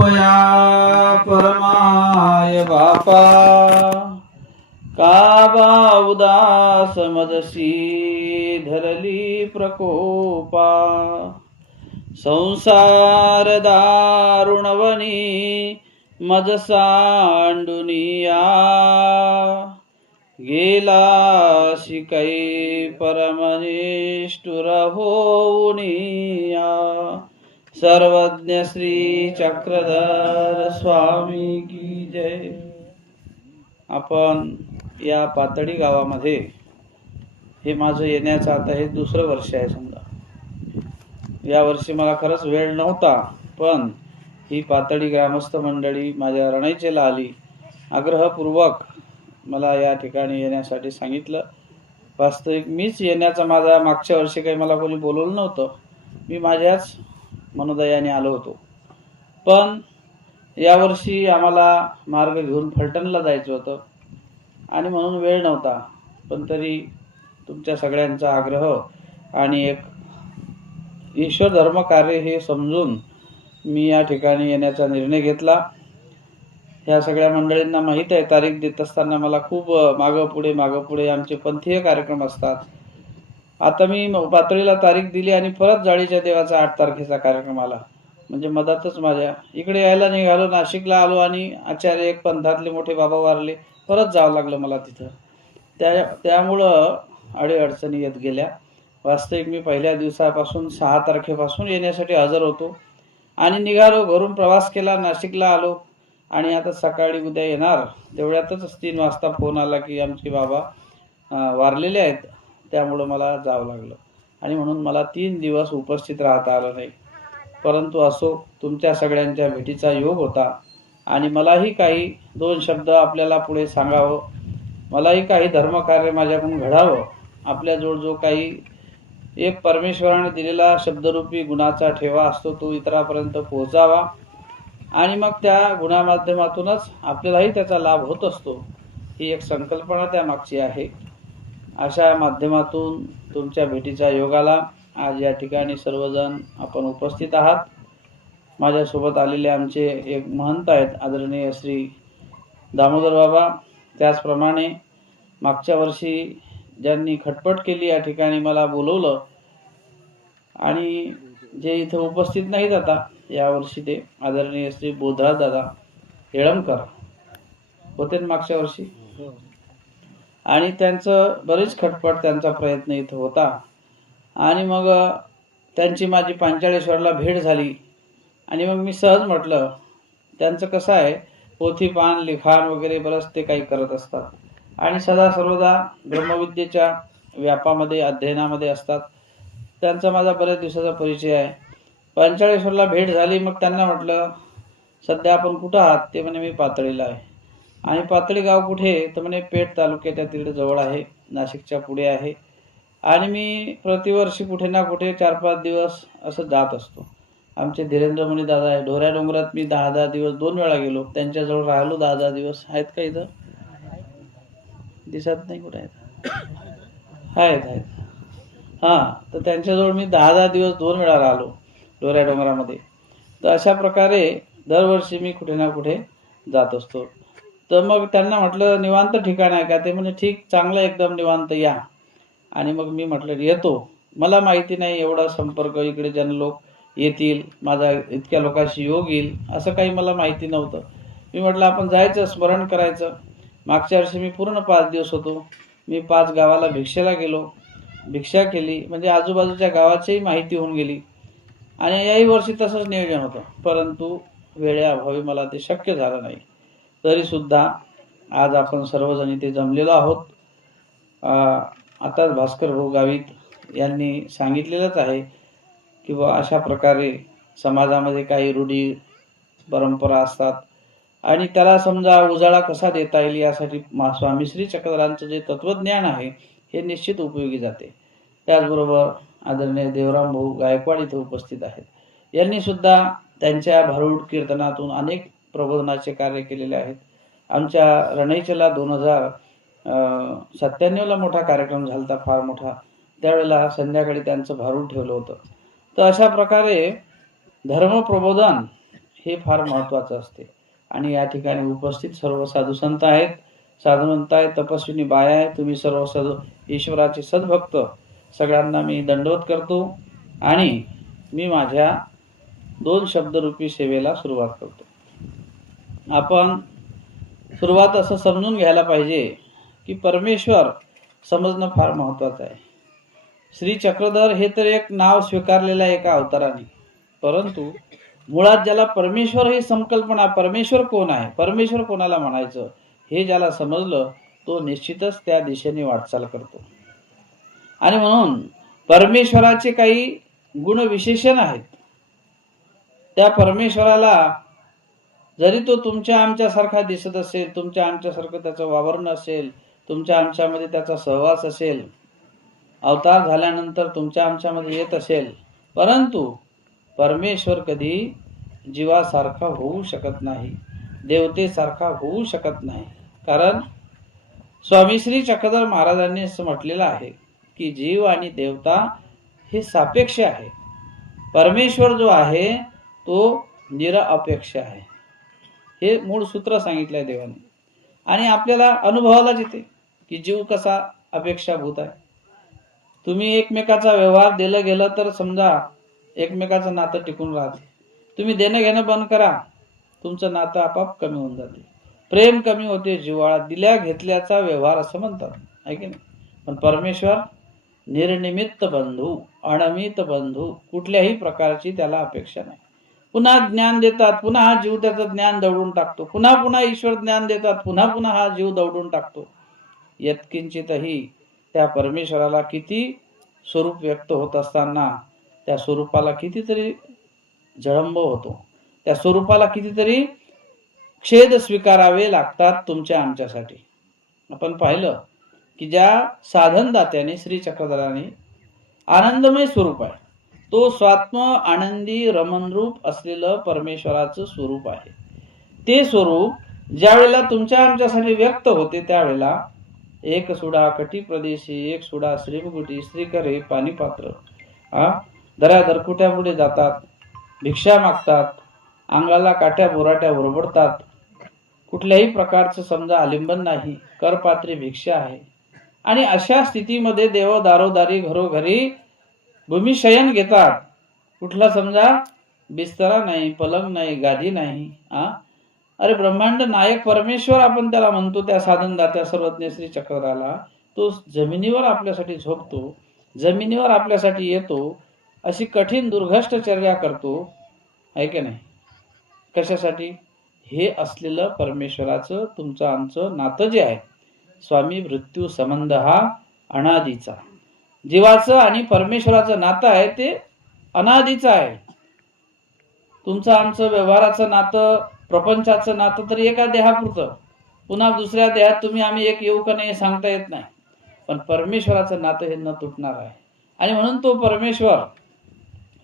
पया परमाय बापा काबा उदास मजसी धरली प्रकोपा संसार दारुणवनी मज सांडुनिया गेला शिकै परमनिष्ठुर होऊनिया सर्वज्ञ श्री चक्रधर स्वामी की जय. आपण या पातळी गावामध्ये हे माझं येण्याचं आता हे दुसरं वर्ष आहे. समजा या वर्षी मला खरंच वेळ नव्हता, पण ही पातळी ग्रामस्थ मंडळी माझ्या रणैचेला आली. आग्रहपूर्वक मला या ठिकाणी येण्यासाठी सांगितलं. वास्तविक मीच येण्याचा माझा मागच्या वर्षी काही मला कोणी बोलवलं नव्हतं. मी माझ्याच मनोदयाने आलो होतो. पण यावर्षी आम्हाला मार्ग घेऊन फलटणला जायचं होतं आणि म्हणून वेळ नव्हता. पण तरी तुमच्या सगळ्यांचा आग्रह आणि एक ईश्वर धर्म कार्य हे समजून मी या ठिकाणी येण्याचा निर्णय घेतला. ह्या सगळ्या मंडळींना माहीत आहे, तारीख देत असताना मला खूप मागं पुढे आमचे पंथीय कार्यक्रम असतात. आता मी पातळीला तारीख दिली आणि परत जाळीच्या देवाचा 8 तारखेचा कार्यक्रम आला. म्हणजे मधातच माझ्या इकडे यायला निघालो, नाशिकला आलो आणि आचार्य एक पंथातले मोठे बाबा वारले, परत जावं लागलं मला तिथं. त्यामुळं अडीअडचणी येत गेल्या. वास्तविक मी पहिल्या दिवसापासून 6 तारखेपासून येण्यासाठी हजर होतो आणि निघालो, घरून प्रवास केला, नाशिकला आलो आणि आता सकाळी उद्या येणार. तेवढ्यातच 3 वाजता फोन आला की आमचे बाबा वारलेले आहेत, त्यामुळं मला जावं लागलं आणि म्हणून मला 3 दिवस उपस्थित राहता आलं नाही. परंतु असो, तुमच्या सगळ्यांच्या भेटीचा योग होता आणि मलाही काही 2 शब्द आपल्याला पुढे सांगावं, मलाही काही धर्मकार्य माझ्याकडून घडावं. आपल्याजवळ जो काही एक परमेश्वराने दिलेला शब्दरूपी गुणाचा ठेवा असतो तो इतरांपर्यंत पोहोचावा आणि मग त्या गुणामाध्यमातूनच आपल्यालाही त्याचा लाभ होत असतो. ही एक संकल्पना त्यामागची आहे. अशा माध्यमातून तुमच्या भेटीच्या योगाला आज या ठिकाणी सर्वजण आपण उपस्थित आहात. माझ्यासोबत आलेले आमचे एक महंत आहेत, आदरणीय श्री दामोदर बाबा. त्याचप्रमाणे मागच्या वर्षी ज्यांनी खटपट केली या ठिकाणी मला बोलवलं आणि जे इथं उपस्थित नाहीत आता, यावर्षी ते आदरणीय श्री बोधराज दादा हेळमकर होते मागच्या वर्षी आणि त्यांचं बरेच खटपट, त्यांचा प्रयत्न इथं होता आणि मग त्यांची माझी पांचाळेश्वरला भेट झाली आणि मग मी सहज म्हटलं, त्यांचं कसं आहे, पोथी पान लिखाण वगैरे बरंच ते काही करत असतात आणि सदा सर्वदा ब्रह्मविद्येच्या व्यापामध्ये अध्ययनामध्ये असतात. त्यांचा माझा बऱ्याच दिवसाचा परिचय आहे. पांचाळेश्वरला भेट झाली. मग त्यांना म्हटलं, सध्या आपण कुठं आहात? ते म्हणे मी पातळीला आहे. आणि पातळी गाव कुठे? तर म्हणे पेठ तालुक्याच्या तिकडे जवळ आहे, नाशिकच्या पुढे आहे. आणि मी प्रतिवर्षी कुठे ना कुठे 4-5 दिवस असं जात असतो. आमचे धीरेंद्र मुनी दादा आहे, ढोऱ्या डोंगरात मी 10-10 दिवस 2 वेळा गेलो, त्यांच्याजवळ राहिलो 10-10 दिवस. आहेत का इथं? दिसत नाही कुठे आहेत? आहेत. हां, तर त्यांच्याजवळ मी 10-10 दिवस 2 वेळा राहिलो ढोऱ्या डोंगरामध्ये. तर अशा प्रकारे दरवर्षी मी कुठे ना कुठे जात असतो. तर मग त्यांना म्हटलं, निवांत ठिकाण आहे का? ते म्हणजे ठीक, चांगलं एकदम निवांत या. आणि मग मी म्हटलं येतो. मला माहिती नाही एवढा संपर्क, इकडे जनलोक येतील, माझा इतक्या लोकांशी योग येईल असं काही मला माहिती नव्हतं. मी म्हटलं आपण जायचं, स्मरण करायचं. मागच्या वर्षी मी पूर्ण 5 दिवस होतो. मी 5 गावाला भिक्षेला गेलो, भिक्षा केली, म्हणजे आजूबाजूच्या गावाचीही माहिती होऊन गेली आणि याही वर्षी तसंच नियोजन होतं. परंतु वेळेअभावी मला ते शक्य झालं नाही. तरीसुद्धा आज आपण सर्वजण इथे जमलेलो आहोत. आताच भास्कर भाऊ गावित यांनी सांगितलेलंच आहे की बा अशा प्रकारे समाजामध्ये काही रूढी परंपरा असतात आणि त्याला समजा उजाळा कसा देता येईल यासाठी स्वामी श्री चक्रधरांचं जे तत्वज्ञान आहे हे निश्चित उपयोगी जाते. त्याचबरोबर आदरणीय देवराम भाऊ गायकवाड इथे उपस्थित आहेत. यांनी सुद्धा त्यांच्या भारूड कीर्तनातून अनेक प्रबोधनाचे कार्य केलेले आहेत. आमच्या रणैचेला 2097ला मोठा कार्यक्रम झाला होता, फार मोठा. त्यावेळेला संध्याकाळी त्यांचं भारूड ठेवलं होतं. तर अशा प्रकारे धर्मप्रबोधन हे फार महत्वाचं असते. आणि या ठिकाणी उपस्थित सर्व साधू संत आहेत, साधुवंत आहेत, तपस्विनी बाया आहेत, तुम्ही सर्व साधू ईश्वराचे सद्भक्त, सगळ्यांना मी दंडवत करतो आणि मी माझ्या 2 शब्दरूपी सेवेला सुरुवात करतो. आपण सुरुवात असं समजून घ्यायला पाहिजे की परमेश्वर समजणं फार महत्वाचं आहे. श्री चक्रधर हे तर एक नाव स्वीकारलेलं आहे एका अवताराने, परंतु मुळात ज्याला परमेश्वर ही संकल्पना, परमेश्वर कोण आहे, परमेश्वर कोणाला म्हणायचं हे ज्याला समजलं तो निश्चितच त्या दिशेने वाटचाल करतो. आणि म्हणून परमेश्वराचे काही गुणविशेषण आहेत. त्या परमेश्वराला जरी तो तुमच्या आमच्यासारखा दिसत असेल, तुमच्या आमच्यासारखं त्याचं वावरणं असेल, तुमच्या आमच्यामध्ये त्याचा सहवास असेल, अवतार झाल्यानंतर तुमच्या आमच्यामध्ये येत असेल, परंतु परमेश्वर कधी जीवासारखा होऊ शकत नाही, देवतेसारखा होऊ शकत नाही. कारण स्वामी श्री चक्रधर महाराजांनी असं म्हटलेलं आहे की जीव आणि देवता हे सापेक्ष आहे. परमेश्वर जो आहे तो निरअपेक्ष आहे. हे मूळ सूत्र सांगितलंय देवाने. आणि आपल्याला अनुभवाला येते की जीव कसा अपेक्षाभूत आहे. तुम्ही एकमेकाचा व्यवहार दिलं गेलं तर समजा एकमेकाचं नातं टिकून राहते. तुम्ही देणं घेणं बंद करा, तुमचं नातं आपाप कमी होऊन जाते, प्रेम कमी होते, जिव्हाळा, दिल्या घेतल्याचा व्यवहार असं म्हणतात, आहे की नाही. पण परमेश्वर निर्निमित्त बंधू, अनमित बंधू, कुठल्याही प्रकारची त्याला अपेक्षा नाही. पुन्हा ज्ञान देतात, पुन्हा हा जीव त्याचं ज्ञान दौडून टाकतो, पुन्हा पुन्हा ईश्वर ज्ञान देतात, पुन्हा पुन्हा हा जीव दौडून टाकतो. यत्किंचितही त्या परमेश्वराला किती स्वरूप व्यक्त होत असताना त्या स्वरूपाला कितीतरी जळंब होतो, त्या स्वरूपाला कितीतरी छेद स्वीकारावे लागतात तुमच्या आमच्यासाठी. आपण पाहिलं की ज्या साधनदात्याने श्री चक्रधराने आनंदमय स्वरूप आहे, तो स्वात्म आनंदी रमणरूप असलेलं परमेश्वराचं स्वरूप आहे. ते स्वरूप ज्या वेळेला तुमच्या आमच्यासाठी व्यक्त होते त्यावेळेला एक सुडा कटी प्रदेशी, एक सुडा श्रीमुकुटी, श्रीकरे पाणीपात्र, दऱ्या दरकुट्यापुढे जातात, भिक्षा मागतात, अंगाला काठ्या बोराट्या ओरबडतात, कुठल्याही प्रकारचं समजा आलिंबन नाही, करपात्री भिक्षा आहे. आणि अशा स्थितीमध्ये देव दारोदारी घरोघरी भूमिशयन घेतात. कुठला समजा बिस्तरा नाही, पलंग नाही, गादी नाही. अरे ब्रह्मांड नायक परमेश्वर आपण त्याला म्हणतो, त्या साधनदात्या सर्वज्ञ श्री चक्रधराला. तो जमिनीवर आपल्यासाठी झोपतो, जमिनीवर आपल्यासाठी येतो, अशी कठीण दुर्घष्ट चर्या करतो, आहे की नाही. कशासाठी? हे असलेलं परमेश्वराचं तुमचं आमचं नातं जे आहे, स्वामी मृत्यू संबंध हा अनादीचा, जीवाचं आणि परमेश्वराचं नातं आहे ते अनादीचं आहे. तुमचं आमचं व्यवहाराचं नातं, प्रपंचाचं नातं तरी एका देहापुरतं, पुन्हा दुसऱ्या देहात तुम्ही आम्ही एक येऊ का नाही सांगता येत नाही. पण परमेश्वराचं नातं हे न तुटणार आहे. आणि म्हणून तो परमेश्वर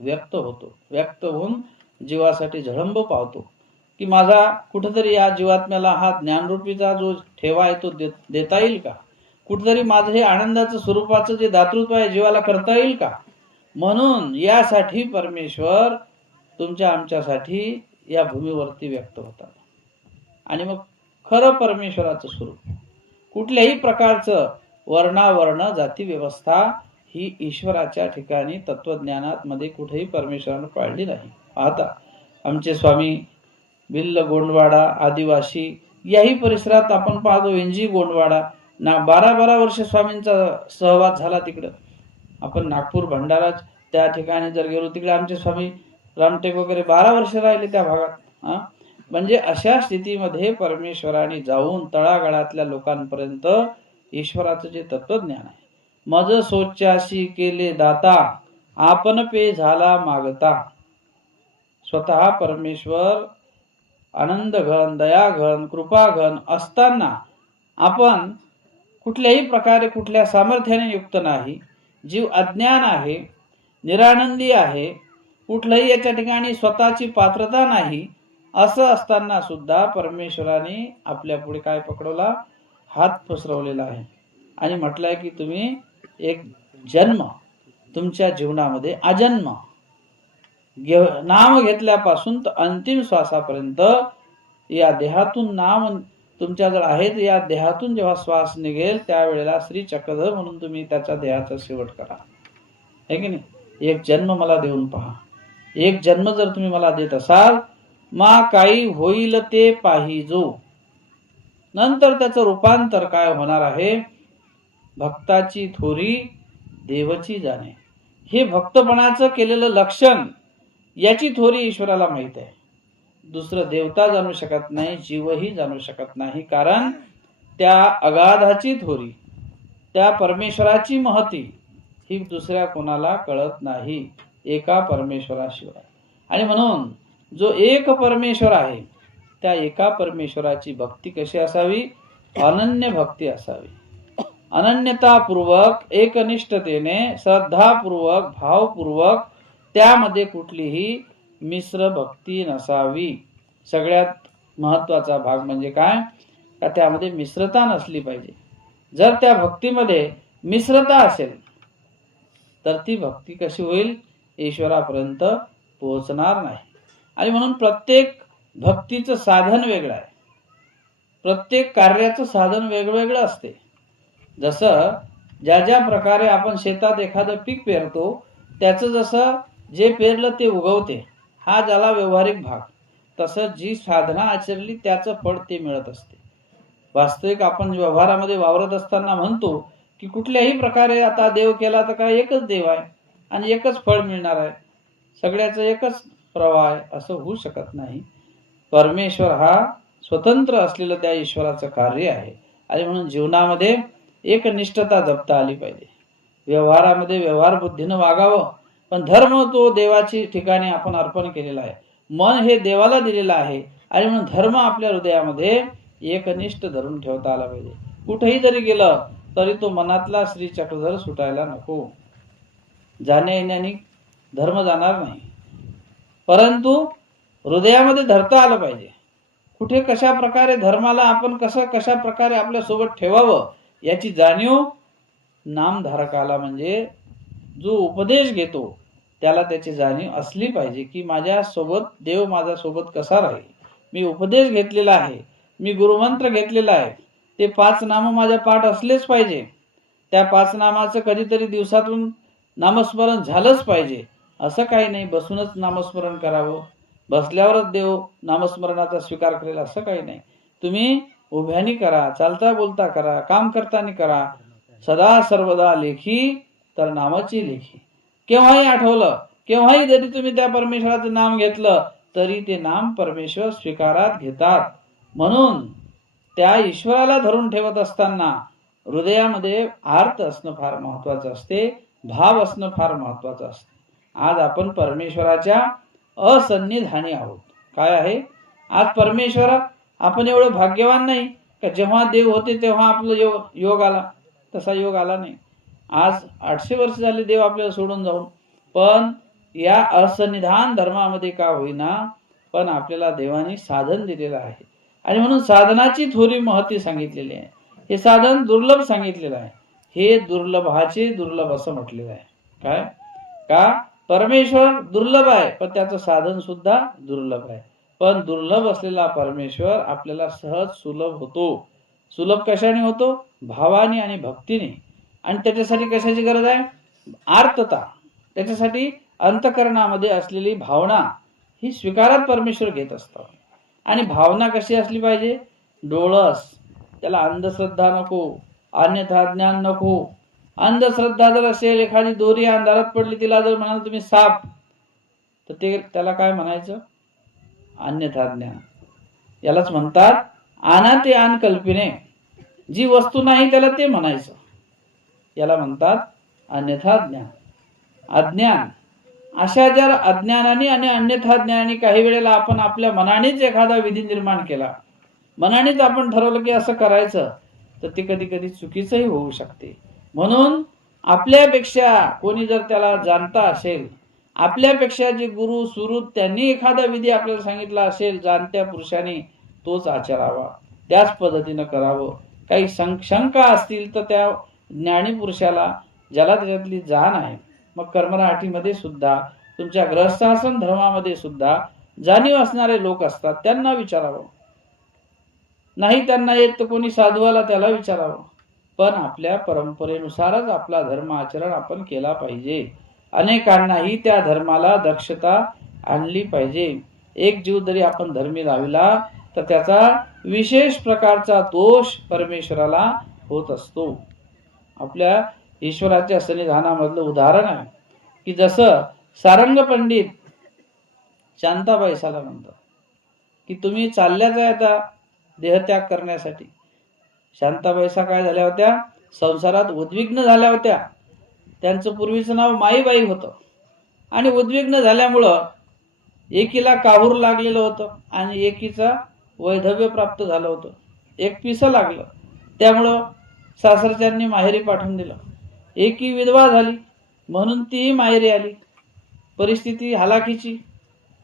व्यक्त होतो, व्यक्त होऊन जीवासाठी झळंब पावतो की माझा कुठेतरी या जीवात्म्याला हा ज्ञानरूपीचा जो ठेवा आहे तो देता येईल का, कुठेतरी माझं हे आनंदाचं स्वरूपाचं जे दातृत्व आहे जीवाला करता येईल का. म्हणून यासाठी परमेश्वर तुमच्या आमच्यासाठी या भूमीवरती व्यक्त होतात. आणि मग खरं परमेश्वराचं स्वरूप कुठल्याही प्रकारचं वर्णावर्ण जाती व्यवस्था ही ईश्वराच्या ठिकाणी तत्वज्ञानात मध्ये कुठेही परमेश्वरानं पाळली नाही. आता आमचे स्वामी भिल्ल गोंडवाडा आदिवासी याही परिसरात आपण पाहतो, इंजी गोंडवाडा ना 12 वर्ष स्वामींचा सहवास झाला तिकडं. आपण नागपूर भंडारा त्या ठिकाणी जर गेलो तिकडे आमचे स्वामी रामटेक वगैरे 12 वर्ष राहिले त्या भागात. म्हणजे अशा स्थितीमध्ये परमेश्वराने जाऊन तळागाळातल्या लोकांपर्यंत ईश्वराचं जे तत्वज्ञान आहे, मज सोच्याशी केले दाता आपण पे झाला मागता. स्वतः परमेश्वर आनंद घन, दया घन, कृपा घन असताना आपण कुठल्याही प्रकारे कुठल्या सामर्थ्याने युक्त नाही, जीव अज्ञान आहे, निरानंदी आहे, कुठलंही याच्या ठिकाणी स्वतःची पात्रता नाही, असं असताना सुद्धा परमेश्वराने आपल्या पुढे काय पकडवला, हात पसरवलेला आहे आणि म्हटलंय की तुम्ही एक जन्म तुमच्या जीवनामध्ये, अजन्म नाम घेतल्यापासून तर अंतिम श्वासापर्यंत या देहातून नाम तुमच्याजवळ आहे, या देहातून जेव्हा श्वास निघेल त्यावेळेला श्री चक्रधर म्हणून तुम्ही त्याच्या देहाचा शेवट करा, है की नाही. एक जन्म मला देऊन पहा. एक जन्म जर तुम्ही मला देत असाल, मा काही होईल ते पाहिजो. नंतर त्याचं रूपांतर काय होणार आहे, भक्ताची थोरी देवची जाणे. हे भक्तपणाचं केलेलं लक्षण, याची थोरी ईश्वराला माहित आहे. दुसरं देवता जाणू शकत नाही, जीवही जाणू शकत नाही. कारण त्या अगाधाची थोरी, त्या परमेश्वराची महती ही दुसऱ्या कोणाला कळत नाही, एका परमेश्वराशिवाय. आणि म्हणून जो एक परमेश्वर आहे, त्या एका परमेश्वराची भक्ती कशी असावी, अनन्य भक्ती असावी. अनन्यतापूर्वक, एकनिष्ठतेने, श्रद्धापूर्वक, भावपूर्वक, त्यामध्ये कुठलीही मिश्र भक्ती नसावी. सगळ्यात महत्वाचा भाग म्हणजे काय, का त्यामध्ये मिश्रता नसली पाहिजे. जर त्या भक्तीमध्ये मिश्रता असेल तर ती भक्ती कशी होईल, ईश्वरापर्यंत पोहोचणार नाही. आणि म्हणून प्रत्येक भक्तीचं साधन वेगळं आहे, प्रत्येक कार्याचं साधन वेगवेगळं असते. जसं ज्या ज्या प्रकारे आपण शेतात एखादं पीक पेरतो, त्याचं जसं जे पेरलं ते उगवते, हा झाला व्यवहारिक भाग. तसं जी साधना आचरली त्याचं फळ ते मिळत असते. वास्तविक आपण व्यवहारामध्ये वावरत असताना म्हणतो की कुठल्याही प्रकारे आता देव केला तर काय एकच देव आहे आणि एकच फळ मिळणार आहे, सगळ्याचं एकच प्रवाह आहे, असं होऊ शकत नाही. परमेश्वर हा स्वतंत्र असलेलं त्या ईश्वराचं कार्य आहे. आणि म्हणून जीवनामध्ये एकनिष्ठता जपता आली पाहिजे. व्यवहारामध्ये व्यवहार बुद्धीनं वागावं, पण धर्म तो देवाची ठिकाणी आपण अर्पण केलेला आहे. मन हे देवाला दिलेलं आहे. आणि म्हणून धर्म आपल्या हृदयामध्ये एकनिष्ठ धरून ठेवता आला पाहिजे. कुठेही जरी गेलं तरी तो मनातला श्री चक्रधर सुटायला नको. जाण्या येण्याने धर्म जाणार नाही, परंतु हृदयामध्ये धरता आलं पाहिजे. कुठे कशा प्रकारे धर्माला आपण कशा प्रकारे आपल्या सोबत ठेवावं याची जाणीव नामधारकाला, म्हणजे जो उपदेश घेतो त्याला त्याची जाणीव असली पाहिजे की माझ्या सोबत देव माझ्या सोबत कसा राहील. मी उपदेश घेतलेला आहे, मी गुरुमंत्र घेतलेला आहे, ते 5 नाम माझ्या पाठ असलेच पाहिजे. त्या 5 नामाचं कधीतरी दिवसातून नामस्मरण झालंच पाहिजे. असं काही नाही बसूनच नामस्मरण करावं, बसल्यावरच देव नामस्मरणाचा स्वीकार करेल असं काही नाही. तुम्ही उभ्यानी करा, चालता बोलता करा, काम करताना करा. सदा सर्वदा लेखी तर नामाची लेखी. केव्हाही आठवलं, केव्हाही जरी तुम्ही त्या परमेश्वराचं नाम घेतलं तरी ते नाम परमेश्वर स्वीकारात घेतात. म्हणून त्या ईश्वराला धरून ठेवत असताना हृदयामध्ये आर्त असणं फार महत्वाचं असते, भाव असणं फार महत्वाचं असते. आज आपण परमेश्वराच्या असन्निधानी आहोत. काय आहे, आज परमेश्वर, आपण एवढं भाग्यवान नाही का जेव्हा देव होते तेव्हा आपलं योग आला, तसा योग आला नाही. आज 800 वर्ष झाले देव आपल्याला सोडून जाऊन, पण या असन्निधान धर्मामध्ये का होईना पण आपल्याला देवाने साधन दिलेलं आहे. आणि म्हणून साधनाची थोरी महती सांगितलेली आहे. हे साधन दुर्लभ सांगितलेलं आहे. हे दुर्लभाचे दुर्लभ असं म्हटलेलं आहे. काय का, परमेश्वर दुर्लभ आहे पण त्याचं साधन सुद्धा दुर्लभ आहे. पण दुर्लभ असलेला परमेश्वर आपल्याला सहज सुलभ होतो. सुलभ कशाने होतो, भावाने आणि भक्तीने. आणि त्याच्यासाठी कशाची गरज आहे, आर्तता. त्याच्यासाठी अंतकरणामध्ये असलेली भावना ही स्वीकारात परमेश्वर घेत असतात. आणि भावना कशी असली पाहिजे, डोळस. त्याला अंधश्रद्धा नको, अन्यथा ज्ञान नको. अंधश्रद्धा जर असेल, एखादी दोरी अंधारात पडली, तिला जर म्हणाल तुम्ही साप, तर ते त्याला काय म्हणायचं, अन्यथा ज्ञान. यालाच म्हणतात अनाते आन कल्पिने. जी वस्तू नाही त्याला ते म्हणायचं, याला म्हणतात अन्यथा ज्ञान, अज्ञान. अशा जर अज्ञानाने आणि अन्यथा ज्ञानाने काही वेळेला आपण आपल्या मनानेच एखादा विधी निर्माण केला, मनानेच आपण ठरवलं की असं करायचं, तर ते कधी कधी चुकीचंही होऊ शकते. म्हणून आपल्यापेक्षा कोणी जर त्याला जाणता असेल, आपल्यापेक्षा जे गुरु सुरू त्यांनी एखादा विधी आपल्याला सांगितला असेल, जाणत्या पुरुषाने, तोच आचरावा, त्याच पद्धतीनं करावं. काही शंका असतील तर त्या ज्ञानी पुरुषाला, ज्याला त्याच्यातली जाण आहे, मग कर्मराठीमध्ये सुद्धा तुमच्या ग्रहस्थाश्रम धर्मामध्ये सुद्धा जाणीव असणारे लोक असतात, त्यांना विचारावं. नाही त्यांना येत तर कोणी साधवाला त्याला विचारावं. पण आपल्या परंपरेनुसारच आपला धर्म आचरण आपण केला पाहिजे. अनेकांनाही त्या धर्माला दक्षता आणली पाहिजे. एक जीव जरी आपण धर्मी लावला तर त्याचा विशेष प्रकारचा दोष परमेश्वराला होत असतो. आपल्या ईश्वराच्या सन्निधानामधलं उदाहरण आहे की जसं सारंग पंडित शांताबाईसाला म्हणतात की तुम्ही चालल्याच आहे आता देहत्याग करण्यासाठी. शांताबाईसा काय झाल्या होत्या, संसारात उद्विग्न झाल्या होत्या. त्यांचं पूर्वीचं नाव माईबाई होतं आणि उद्विग्न झाल्यामुळं एकीला काहूर लागलेलं होतं आणि एकीचा वैधव्य प्राप्त झालं होतं. एक पिसं लागलं, त्यामुळं सासरच्यांनी माहेरी पाठवून दिलं. एकी विधवा झाली म्हणून तीही माहेरी आली. परिस्थिती हालाखीची.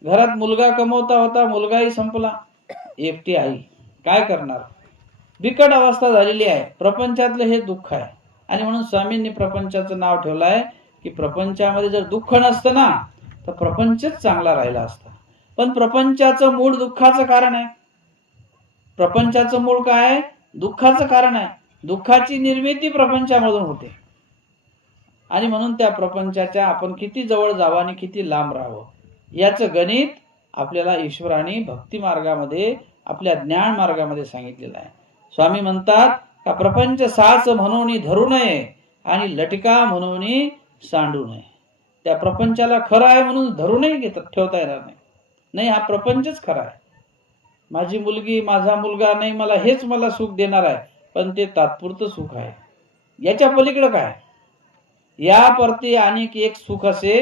घरात मुलगा कमवता होता, मुलगाही संपला. एकटी आई, काय करणार. बिकट अवस्था झालेली आहे. प्रपंचातलं हे दुःख आहे. आणि म्हणून स्वामींनी प्रपंचाचं नाव ठेवलं आहे की प्रपंचामध्ये जर दुःख नसतं ना तर प्रपंचच चांगला राहिला असता. पण प्रपंचाचं मूळ दुःखाचं कारण आहे. प्रपंचाचं मूळ काय आहे, दुःखाचं कारण आहे. दुःखाची निर्मिती प्रपंचामधून होते. आणि म्हणून त्या प्रपंचाच्या आपण किती जवळ जावं आणि किती लांब राहावं याचं गणित आपल्याला ईश्वराने भक्ती मार्गामध्ये, आपल्या ज्ञान मार्गामध्ये सांगितलेलं आहे. स्वामी म्हणतात का प्रपंच साच म्हणून धरू नये आणि लटिका म्हणून सांडू नये. त्या प्रपंचाला खरं आहे म्हणून धरू नाही ठेवता येणार नाही. नाही, हा प्रपंचच खरा आहे. माझी मुलगी, माझा मुलगा नाही, मला हेच मला सुख देणार आहे, पण ते तात्पुरतं सुख आहे. याच्या पलीकडे काय, या परती अनेक एक सुख असे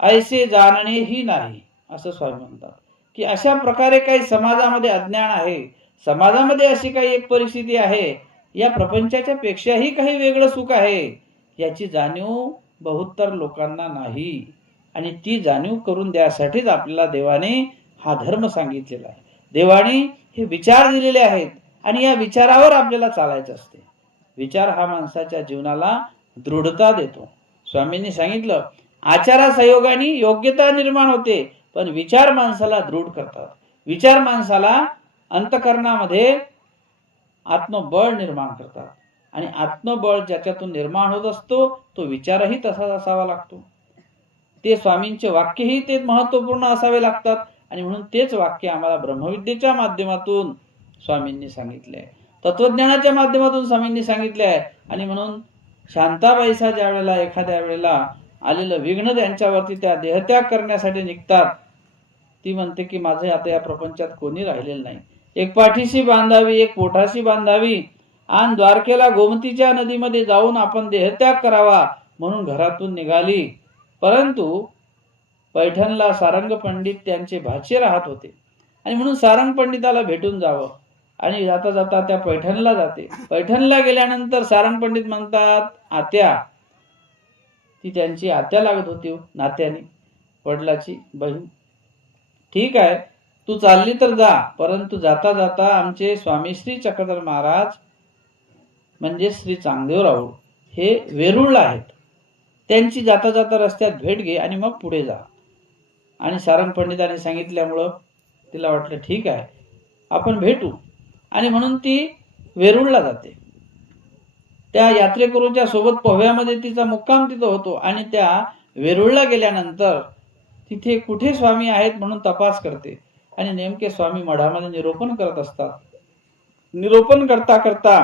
ऐसे जाणणे ही नाही, असं स्वामी म्हणतात. की अशा प्रकारे काही समाजामध्ये अज्ञान आहे, समाजामध्ये अशी काही एक परिस्थिती आहे, या प्रपंचाच्या पेक्षाही काही वेगळं सुख आहे, याची जाणीव बहुतर लोकांना नाही. आणि ती जाणीव करून द्यासाठीच आपल्याला देवाने हा धर्म सांगितलेला आहे. देवाने हे विचार दिलेले आहेत आणि या विचारावर आपल्याला चालायचं असते. विचार हा माणसाच्या जीवनाला दृढता देतो. स्वामींनी सांगितलं, आचारासहयोगाने योग्यता निर्माण होते, पण विचार माणसाला दृढ करतात. विचार माणसाला अंतःकरणामध्ये आत्मबळ निर्माण करतात. आणि आत्मबळ ज्याच्यातून निर्माण होत असतो तो विचारही तसाच असावा लागतो. ते स्वामींचे वाक्यही ते महत्वपूर्ण असावे लागतात. आणि म्हणून तेच वाक्य आम्हाला ब्रह्मविद्येच्या माध्यमातून स्वामींनी सांगितले आहे, तत्वज्ञानाच्या माध्यमातून स्वामींनी सांगितले आहे. आणि म्हणून शांताबाईसा ज्या वेळेला एखाद्या वेळेला आलेलं विघ्न त्यांच्यावरती त्या देहत्याग करण्यासाठी निघतात, ती म्हणते की माझे आता या प्रपंचात कोणी राहिलेलं नाही. एक पाठीशी बांधावी, एक पोठाशी बांधावी आणि द्वारकेला गोमतीच्या नदीमध्ये जाऊन आपण देहत्याग करावा म्हणून घरातून निघाली. परंतु पैठणला सारंग पंडित त्यांचे भाचे राहत होते आणि म्हणून सारंग पंडिताला भेटून जावं. आणि जाता जाता त्या पैठणला जाते. पैठणला गेल्यानंतर सारंग पंडित म्हणतात, आत्या, ती त्यांची आत्या लागत होती नात्याने, वडिलाची बहीण. ठीक आहे, तू चालली तर जा, परंतु जाता जाता आमचे स्वामी श्री चक्रधर महाराज म्हणजे श्री चांगदेवराव हे वेरूळला आहेत, त्यांची जाता जाता रस्त्यात भेट घे आणि मग पुढे जा. आणि सारंग पंडितांनी सांगितल्यामुळं तिला वाटलं ठीक आहे, आपण भेटू. आणि म्हणून ती वेरूळला जाते. त्या यात्रेकरूच्या सोबत पोहव्यामध्ये तिचा मुक्काम तिथं होतो. आणि त्या वेरूळला गेल्यानंतर तिथे कुठे स्वामी आहेत म्हणून तपास करते. आणि नेमके स्वामी मठामध्ये निरोपण करत असतात. निरोपण करता करता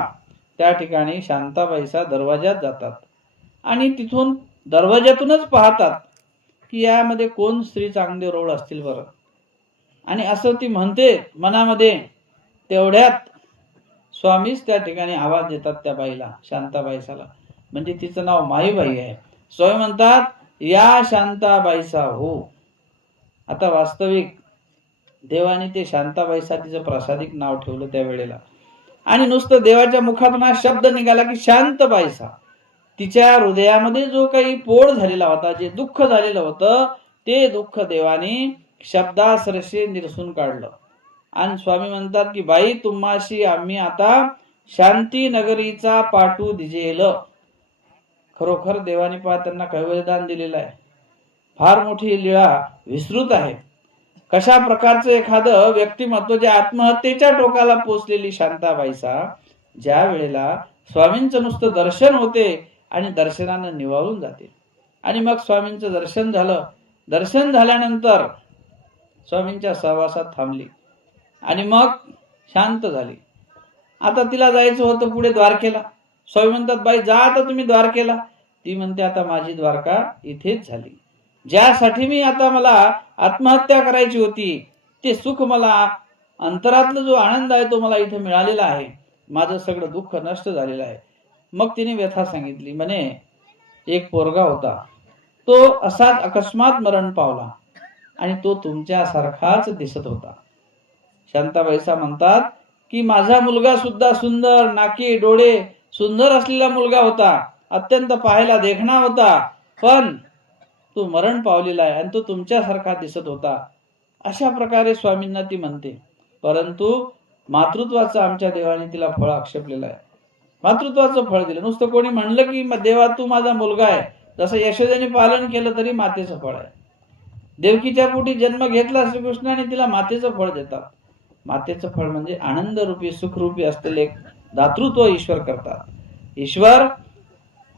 त्या ठिकाणी शांताबाईसा दरवाजात जातात आणि तिथून दरवाजातूनच पाहतात की यामध्ये कोण श्री चांगदेवराव असतील बरं. आणि असं ती म्हणते मनामध्ये. तेवढ्यात स्वामीच त्या ठिकाणी आवाज देतात त्या बाईला, शांताबाईसाला. म्हणजे तिचं नाव माईबाई आहे. स्वामी म्हणतात, या शांताबाईसा हो. आता वास्तविक देवाने ते शांताबाईसा तिचं प्रासादिक नाव ठेवलं त्या वेळेला. आणि नुसतं देवाच्या मुखातून हा शब्द निघाला की शांतबाईसा. तिच्या हृदयामध्ये जो काही पोळ झालेला होता, जे दुःख झालेलं होतं, ते दुःख देवाने शब्दासरशी निरसून काढलं. आणि स्वामी म्हणतात की बाई, तुम्हाशी आम्ही आता शांती नगरीचा पाठू दिजेल. खरोखर देवाने त्यांना कैवल्यदान दिलेलं आहे. फार मोठी लीळा विस्तृत आहे. कशा प्रकारचं एखादं व्यक्तिमत्व जे आत्महत्येच्या टोकाला पोचलेली शांताबाईसा ज्या वेळेला स्वामींचं नुसतं दर्शन होते आणि दर्शनानं निवाळून जाते. आणि मग स्वामींचं दर्शन झालं. दर्शन झाल्यानंतर स्वामींच्या सहवासात थांबली आणि मग शांत झाली. आता तिला जायचं होतं पुढे द्वारकेला. स्वामी म्हणतात, बाई जा आता तुम्ही द्वारकेला. ती म्हणते, आता माझी द्वारका इथेच झाली. ज्यासाठी मी आता मला आत्महत्या करायची होती ते सुख, मला अंतरातला जो आनंद आहे तो मला इथे मिळालेला आहे. माझं सगळं दुःख नष्ट झालेलं आहे. मग तिने व्यथा सांगितली. म्हणे, एक पोरगा होता, तो असाच अकस्मात मरण पावला आणि तो तुमच्यासारखाच दिसत होता. शांताबाईसा म्हणतात की माझा मुलगा सुद्धा सुंदर, नाकी डोळे सुंदर असलेला मुलगा होता, अत्यंत पाहायला देखणा होता, पण तो मरण पावलेला आहे आणि तो तुमच्यासारखा दिसत होता. अशा प्रकारे स्वामींना ती म्हणते. परंतु मातृत्वाचं आमच्या देवाने तिला फळ आक्षेपलेलं आहे. मातृत्वाचं फळ दिलं. नुसतं कोणी म्हणलं की देवा तू माझा मुलगा आहे, जसं यशोदेने पालन केलं तरी मातेचं फळ आहे. देवकीच्या पोटी जन्म घेतला श्रीकृष्णाने, तिला मातेचं फळ देतात. मातेचं फळ म्हणजे आनंद रूपी सुखरूपी असलेले दातृत्व ईश्वर करतात. ईश्वर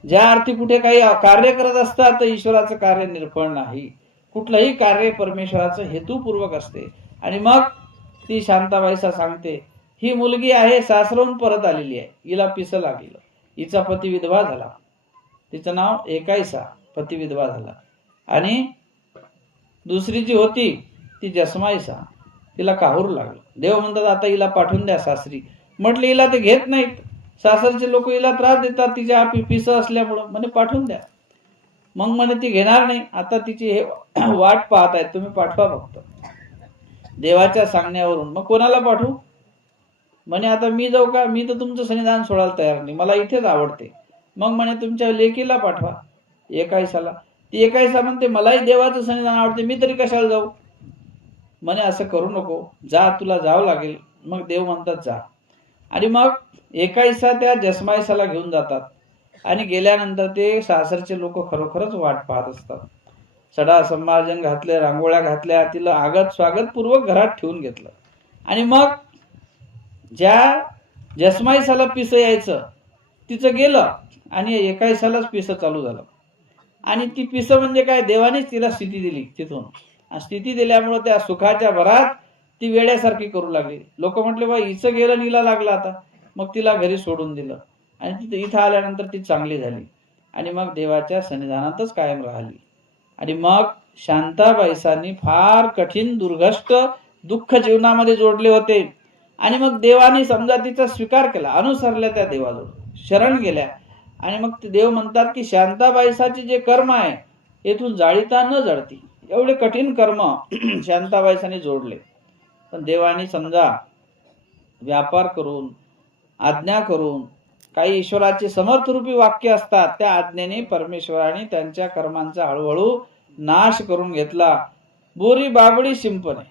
ज्या अर्थी कुठे काही कार्य करत असतात तर ईश्वराचं कार्य निर्फळ नाही. कुठलंही कार्य परमेश्वराचं हेतुपूर्वक असते. आणि मग ती शांताबाईसा सांगते, ही मुलगी आहे, सासरून परत आलेली आहे, हिला पिसं लागलं, हिचा पती विधवा झाला. तिचं नाव एकाईसा, पती विधवा झाला. आणि दुसरी जी होती ती जसमाईसा, तिला काहूर लागलं. देव म्हणतात, आता हिला पाठवून द्या सासरी. म्हटलं, हिला ते घेत नाहीत, सासरचे लोक हिला त्रास देतात तिच्या पिसं असल्यामुळं. म्हणे पाठवून द्या. मग म्हणे ती घेणार नाही. आता तिची हे वाट पाहत आहेत, तुम्ही पाठवा फक्त देवाच्या सांगण्यावरून. मग कोणाला पाठवू? म्हणे आता मी जाऊ का? मी तर तुमचं सन्निधान सोडायला तयार नाही, मला इथेच आवडते. मग म्हणे तुमच्या लेकीला पाठवा, एकाईसाला. ती एकाईसा म्हणते, मलाही देवाचं सन्निधान आवडते, मी तरी कशाला जाऊ? म्हणे असं करू नको, जा, तुला जावं लागेल. मग देव म्हणतात जा. आणि मग एकाईसा त्या जसमाईसाला घेऊन जातात. आणि गेल्यानंतर ते सासरचे लोक खरोखरच वाट पाहत असतात. सडा संभाजन घातले, रांगोळ्या घातल्या, तिला आगत स्वागत पूर्वक घरात ठेवून घेतलं. आणि मग ज्या जसमाईसाला पिसं यायचं तिचं गेलं आणि एकाईसालाच पिसं चालू झालं. आणि ती पिसं म्हणजे काय, देवानेच तिला स्थिती दिली तिथून. स्थिती दिल्यामुळे त्या सुखाच्या भरात ती वेड्यासारखी करू लागली. लोक म्हटले, बा हिचं गेलं, नीला लागलं आता. मग तिला घरी सोडून दिलं आणि तिथे इथं आल्यानंतर ती चांगली झाली आणि मग देवाच्या सन्निधानातच कायम राहिली. आणि मग शांताबाईसांनी फार कठीण दुर्गष्ट दुःख जीवनामध्ये जोडले होते. आणि मग देवाने समजा तिचा स्वीकार केला, अनुसरल्या त्या देवाजवळ, शरण गेल्या. आणि मग ते देव म्हणतात की शांताबाईसाचे जे कर्म आहे येथून जाळीता न जळती, एवढे कठीण कर्म शांताबाईसाने जोडले. पण देवाने समजा व्यापार करून, आज्ञा करून, काही ईश्वराचे समर्थरूपी वाक्य असतात, त्या आज्ञेने परमेश्वराने त्यांच्या कर्मांचा हळूहळू नाश करून घेतला. बोरी बाबडी शिंपणे,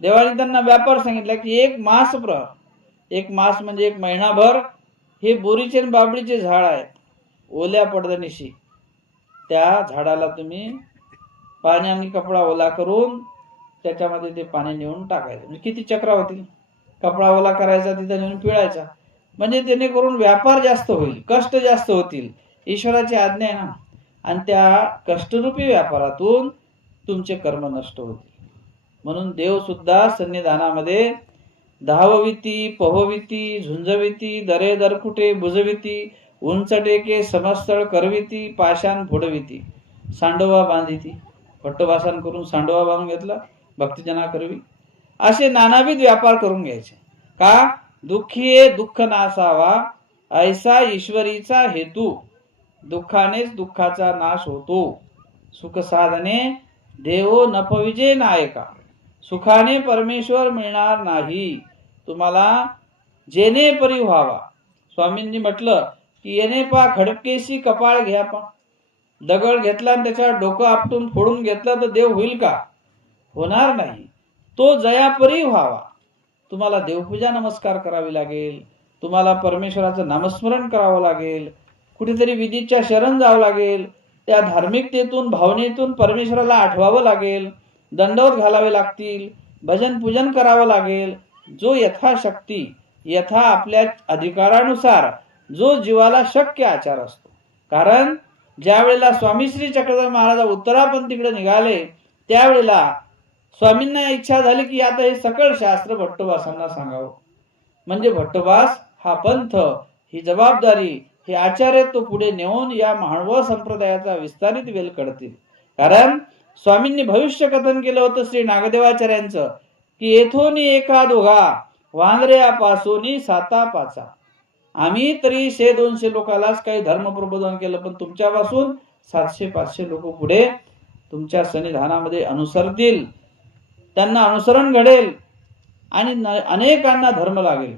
देवाने त्यांना व्यापार सांगितला की एक मास म्हणजे एक महिनाभर हे बोरीचे आणि बाबडीचे झाड आहेत, ओल्या पडदणीशी त्या झाडाला तुम्ही पाण्याने कपडा ओला करून त्याच्यामध्ये ते पाणी नेऊन टाकायचं. म्हणजे किती चक्रा होतील, कपडा ओला करायचा, तिथं नेऊन पिळायचा. म्हणजे जेणेकरून व्यापार जास्त होईल, कष्ट जास्त होतील. ईश्वराची आज्ञा आहे ना. आणि त्या कष्टरूपी व्यापारातून तुमचे कर्म नष्ट होतील. म्हणून देव सुद्धा सन्निधानामध्ये धावविती, पहविती, झुंजविती, दरे दरकुटे बुजविती, उंच टेके समस्थळ करविती, पाषाण फोडविती, सांडोवा बांधिती. पट्टवासन करून सांडोवा बांधून घेतला, भक्तजना करवी. असे नानाविध व्यापार करून घ्यायचे. का? दुःखी दुःख नासावा, ऐसा ईश्वरीचा हेतू. दुःखानेच दुःखाचा नाश होतो. सुख साधने देवो नपविजे नायका. सुखाने परमेश्वर मिळणार नाही. तुम्हाला जेने परी व्हावा. स्वामींनी म्हटलं की येणे पा खडकेशी कपाळ घ्या पा. दगड घेतला आणि त्याच्यावर डोकं आपटून फोडून घेतलं तर देव होईल का? होणार नाही. तो जयापरी व्हावा. तुम्हाला देवपूजा नमस्कार करावी लागेल, तुम्हाला परमेश्वराचं नामस्मरण करावं लागेल, कुठेतरी विधीच्या शरण जावं लागेल, त्या धार्मिकतेतून भावनेतून परमेश्वराला आठवावं लागेल, दंडवत घालावे लागतील, भजन पूजन करावं लागेल, जो यथाशक्ती यथा आपल्या अधिकारानुसार जो जीवाला शक्य आचार असतो. कारण ज्या वेळेला स्वामी श्री चक्रधर महाराज उत्तरापंथीकडे निघाले त्यावेळेला स्वामींना इच्छा झाली की आता हे सकळ शास्त्र भट्टोबासांना सांगावं. म्हणजे भट्टोबास हा पंथ, ही जबाबदारी, हे आचार्य तो पुढे नेऊन या मानव संप्रदायाचा विस्तारित वेल करतील. कारण स्वामींनी भविष्य कथन केलं होतं श्री नागदेवाचार्यांचं की येथून एका दोघा वांद्र्यापासून साता पाचा. आम्ही तरी 100-200 लोकांनाच काही धर्म प्रबोधन केलं, पण तुमच्यापासून 700-500 लोक पुढे तुमच्या सन्निधानामध्ये अनुसरतील, त्यांना अनुसरण घडेल आणि अनेकांना धर्म लागेल,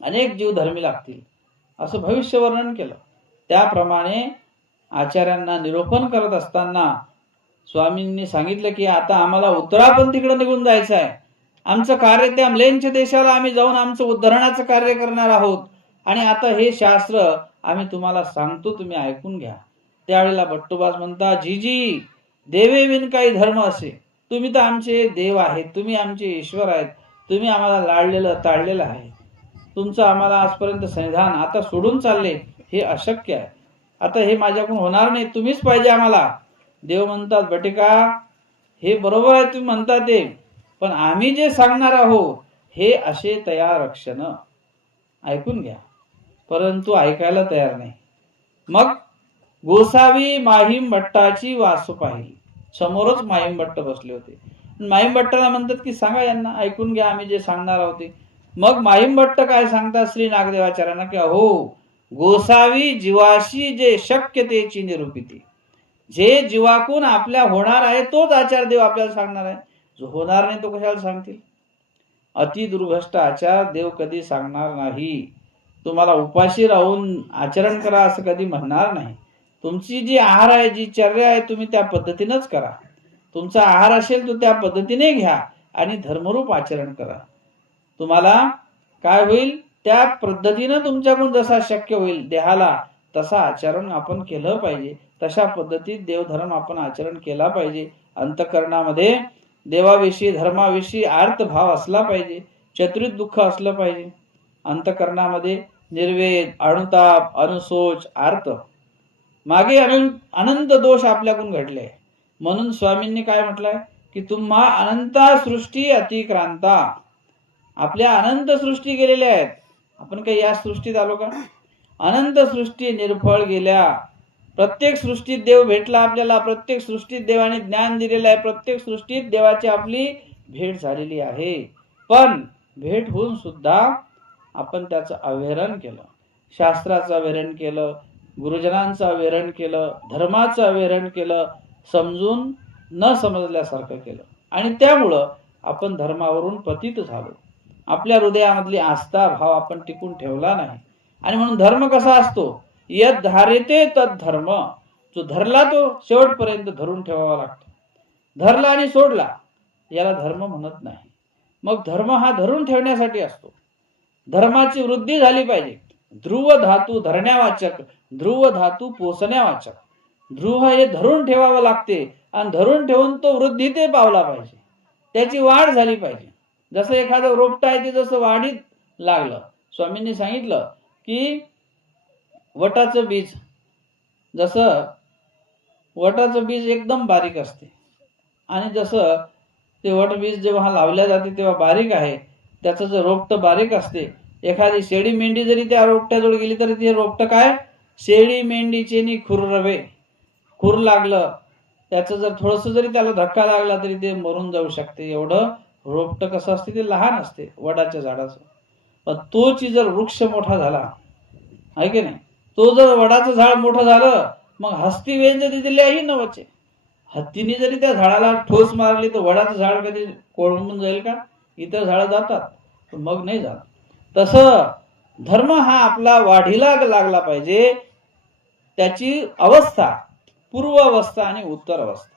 अनेक जीव धर्मी लागतील, असं भविष्य वर्णन केलं. त्याप्रमाणे आचार्यांना निरोपण करत असताना स्वामींनी सांगितलं की आता आम्हाला उत्तरापंथीकडे निघून जायचं आहे. आमचं कार्य त्या म्लेंच देशाला आम्ही जाऊन आमचं उद्धरणाचं कार्य करणार आहोत आणि आता हे शास्त्र आम्ही तुम्हाला सांगतो, तुम्ही ऐकून घ्या. त्यावेळेला भट्टोबास म्हणता, जीजी देवे विन काही धर्म असे, तुम्ही तर आमचे देव आहेत, तुम्ही आमचे ईश्वर आहेत, तुम्ही आम्हाला लाडलेलं ताळलेलं आहे, तुमचं आम्हाला आजपर्यंत संविधान आता सोडून चालले, हे अशक्य आहे, आता हे माझ्याकडून होणार नाही, तुम्हीच पाहिजे आम्हाला. देव म्हणतात, बटिका हे बरोबर आहे तुम्ही म्हणता ते, पण आम्ही जे सांगणार आहोत हे असे तयार रक्षण ऐकून घ्या. परंतु ऐकायला तयार नाही. मग गोसावी माहीम भट्टाची वासू पाहिली. समोरच माहीम भट्ट बसले होते. माहीम भट्टाला म्हणतात की सांगा यांना, ऐकून घ्या आम्ही जे सांगणार आहोत. मग माहीम भट्ट काय सांगतात श्री नागदेवाचार्यांना की अहो गोसावी जीवाशी जे शक्यतेची निरूपिती, जे जीवाकून आपल्या होणार आहे तोच आचार देव आपल्याला सांगणार आहे, जो होणार नाही तो कशाला सांगतील. अति दुर्भष्ट आचार देव कधी सांगणार नाही. तुम्हाला उपाशी राहून आचरण करा असं कधी म्हणणार नाही. तुमची जी आहार आहे, जी चर्या आहे, तुम्ही त्या पद्धतीनेच करा. तुमचा आहार असेल तो त्या पद्धतीने घ्या आणि धर्मरूप आचरण करा. तुम्हाला काय होईल, त्या पद्धतीनं तुमच्याकडून जसा शक्य होईल देहाला तसा आचरण आपण केलं पाहिजे. तशा पद्धतीत देवधर्म आपण आचरण केला पाहिजे. अंतःकरणामध्ये देवाविषयी धर्माविषयी आर्त भाव असला पाहिजे, चतुरित दुःख असलं पाहिजे. अंतःकरणामध्ये निर्वेद, अनुताप, अनुशोच, आर्त, मागे अनंत दोष आपल्याकडून घडले. म्हणून स्वामींनी काय म्हटलंय की तुम्हा अनंता सृष्टी अतिक्रांता. आपल्या अनंत सृष्टी गेलेल्या आहेत, आपण काही या सृष्टीत आलो का? अनंत सृष्टी निर्फळ गेल्या. प्रत्येक सृष्टीत देव भेटला आपल्याला, प्रत्येक सृष्टीत देवाने ज्ञान दिलेलं आहे, प्रत्येक सृष्टीत देवाची आपली भेट झालेली आहे. पण भेट होऊन सुद्धा आपण त्याचं अवहेलन केलं, शास्त्राचं अवहेलन केलं, गुरुजनांचं अवहेलन केलं, धर्माचं अवहेलन केलं, समजून न समजल्यासारखं केलं आणि त्यामुळं आपण धर्मावरून पतित झालो. आपल्या हृदयामधली आस्था भाव आपण टिकून ठेवला नाही. आणि म्हणून धर्म कसा असतो, यद धारेते तद धर्म. जो धरला तो शेवटपर्यंत धरून ठेवावा लागतो. धरला आणि सोडला याला धर्म म्हणत नाही. मग धर्म हा धरून ठेवण्यासाठी असतो. धर्माची वृद्धी झाली पाहिजे. ध्रुव धातू धरण्यावाचक, ध्रुव धातू पोसण्यावाचक. ध्रुव हे धरून ठेवावं लागते आणि धरून ठेवून तो वृद्धी ते पावला पाहिजे, त्याची वाढ झाली पाहिजे. जसं एखादं रोपट आहे ते जसं वाढीत लागलं, स्वामींनी सांगितलं की वटाचं बीज, जसं वटाचं बीज एकदम बारीक असते आणि जसं ते वट बीज जेव्हा लावल्या जाते तेव्हा बारीक आहे, त्याचं जर रोपट बारीक असते, एखादी शेळी मेंढी जरी त्या रोपट्याजवळ गेली तरी ते रोपट काय, शेळी मेंढीचे नि खुर्रवे, खुर लागलं त्याचं जर थोडस जरी त्याला धक्का लागला तरी ते मरून जाऊ शकते. एवढं रोपट कसं असते, ते लहान असते वडाच्या झाडाचं. पण तोची जर वृक्ष मोठा झाला आहे की नाही, तो जर वडाचं झाड मोठं झालं मग हस्ती वेंज दिल्याही नवचे. हत्तीने जरी त्या झाडाला ठोस मारली तर वडाचं झाड कधी कोळंबून जाईल का? इतर झाडं जातात मग नाही जात. तसं धर्म हा आपला वाढीला लागला पाहिजे. त्याची अवस्था पूर्व अवस्था आणि उत्तर अवस्था,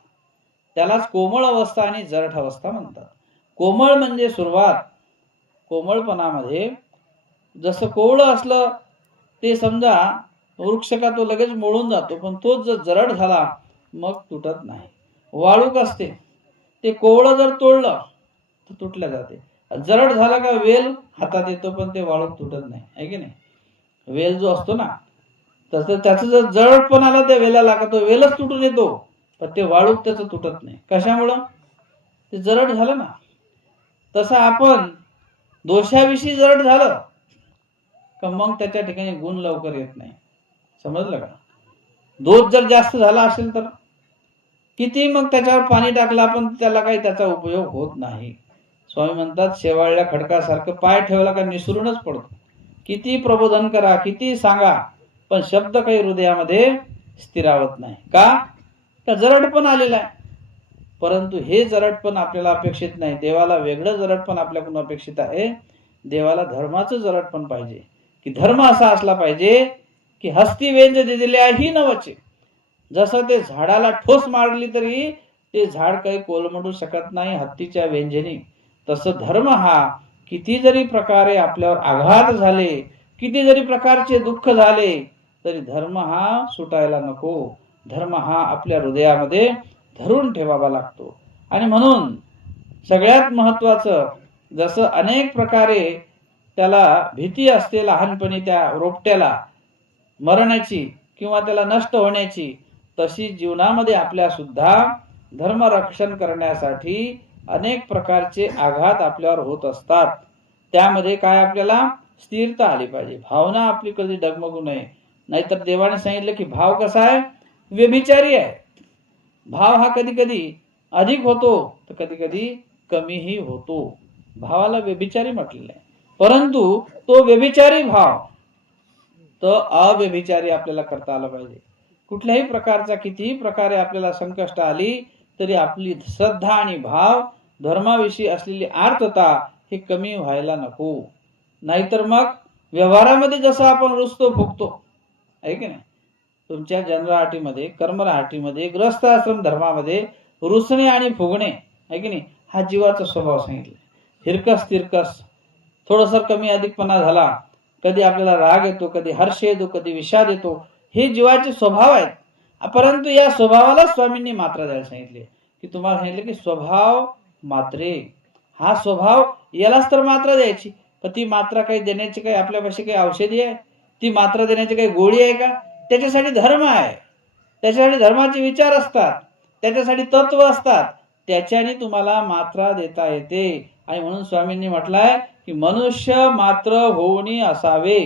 त्यालाच कोमळ अवस्था आणि जरठ अवस्था म्हणतात. कोमळ म्हणजे सुरुवात. कोमळपणामध्ये जसं कोवळं असलं ते समजा वृक्ष का तो लगेच मोडून जातो, पण तो जर जरड झाला मग तुटत नाही. वाळूक असते, ते कोवळं जर तोडलं तर तुटल्या जाते. जरड झाला का वेल हातात येतो, पण ते वाळूक तुटत नाही, आहे की नाही. वेल जो असतो ना, तसं त्याचं जर जरड पण आला त्या वेलाला का तो वेलच तुटून येतो, पण ते वाळूक त्याचं तुटत नाही. कशामुळं? ते जरड झालं ना. तसं आपण दोषाविषयी जरड झालं का मग त्याच्या ठिकाणी गुण लवकर येत नाही. समजलं का? दोष जर जास्त झाला असेल तर किती मग त्याच्यावर पाणी टाकला पण त्याला काही त्याचा उपयोग होत नाही. स्वामी म्हणतात, शेवाळल्या खडकासारखं पाय ठेवला का निसरूनच पडतो. किती प्रबोधन करा, किती सांगा, पण शब्द काही हृदयामध्ये स्थिरावत नाही. का जरडपण आलेला आहे. परंतु हे जरडपण आपल्याला अपेक्षित नाही. देवाला वेगळं जरडपण आपल्याकडून अपेक्षित आहे. देवाला धर्माचं जरडपण पाहिजे, की धर्म असा असला पाहिजे की हस्ती वेंज दिलेली आहे ही नवचे. जसं ते झाडाला ठोस मारली तरी ते झाड काही कोलमडू शकत नाही हत्तीच्या वेंजेने, तसं धर्म हा किती जरी प्रकारे आपल्यावर आघात झाले, किती जरी प्रकारचे दुःख झाले, तरी धर्म हा सुटायला नको. धर्म हा आपल्या हृदयामध्ये धरून ठेवावा लागतो. आणि म्हणून सगळ्यात महत्वाचं, जसं अनेक प्रकारे त्याला भीती असते लहानपणी त्या रोपट्याला मरण्याची किंवा त्याला नष्ट होण्याची, तशी जीवनामध्ये आपल्या सुद्धा धर्मरक्षण करण्यासाठी अनेक प्रकारचे आघात आपल्यावर होत असतात. त्यामध्ये काय आपल्याला स्थिरता आली पाहिजे. भावना आपली कधी डगमगू नये. नाहीतर देवाने सांगितलं की भाव कसा आहे? व्यभिचारी आहे. भाव हा कधी कधी अधिक होतो तर कधी कधी कमीही होतो. भावाला व्यभिचारी म्हटलेलं आहे. परंतु तो व्यभिचारी भाव तो अव्यभिचारी आपल्याला करता आला पाहिजे. कुठल्याही प्रकारचा कितीही प्रकारे आपल्याला संकष्ट आली तरी आपली श्रद्धा आणि भाव धर्माविषयी असलेली आर्तता हे कमी व्हायला नको. नाहीतर मग व्यवहारामध्ये जसं आपण रुसतो फुगतो, आहे की नाही. तुमच्या जन्मराहाटीमध्ये, कर्मराहाटीमध्ये, गृहस्थ आश्रम धर्मामध्ये रुसणे आणि फुगणे, आहे की नाही, हा जीवाचा स्वभाव सांगितला. हिरकस तिरकस, थोडस कमी अधिकपणा झाला, कधी आपल्याला राग येतो, कधी हर्ष येतो, कधी विषाद येतो, हे जीवाचे स्वभाव आहेत. परंतु या स्वभावाला स्वामींनी मात्रा द्यायला सांगितले, की तुम्हाला सांगितले की स्वभाव मात्रे. हा स्वभाव यालाच तर मात्रा द्यायची. पण ती मात्रा काही देण्याची काही आपल्यापाशी काही औषधी आहे? ती मात्रा देण्याची काही गोळी आहे का? त्याच्यासाठी धर्म आहे, त्याच्यासाठी धर्माचे विचार असतात, त्याच्यासाठी तत्व असतात, त्याच्याने तुम्हाला मात्रा देता येते. आणि म्हणून स्वामींनी म्हटलंय की मनुष्य मात्र होऊनी असावे.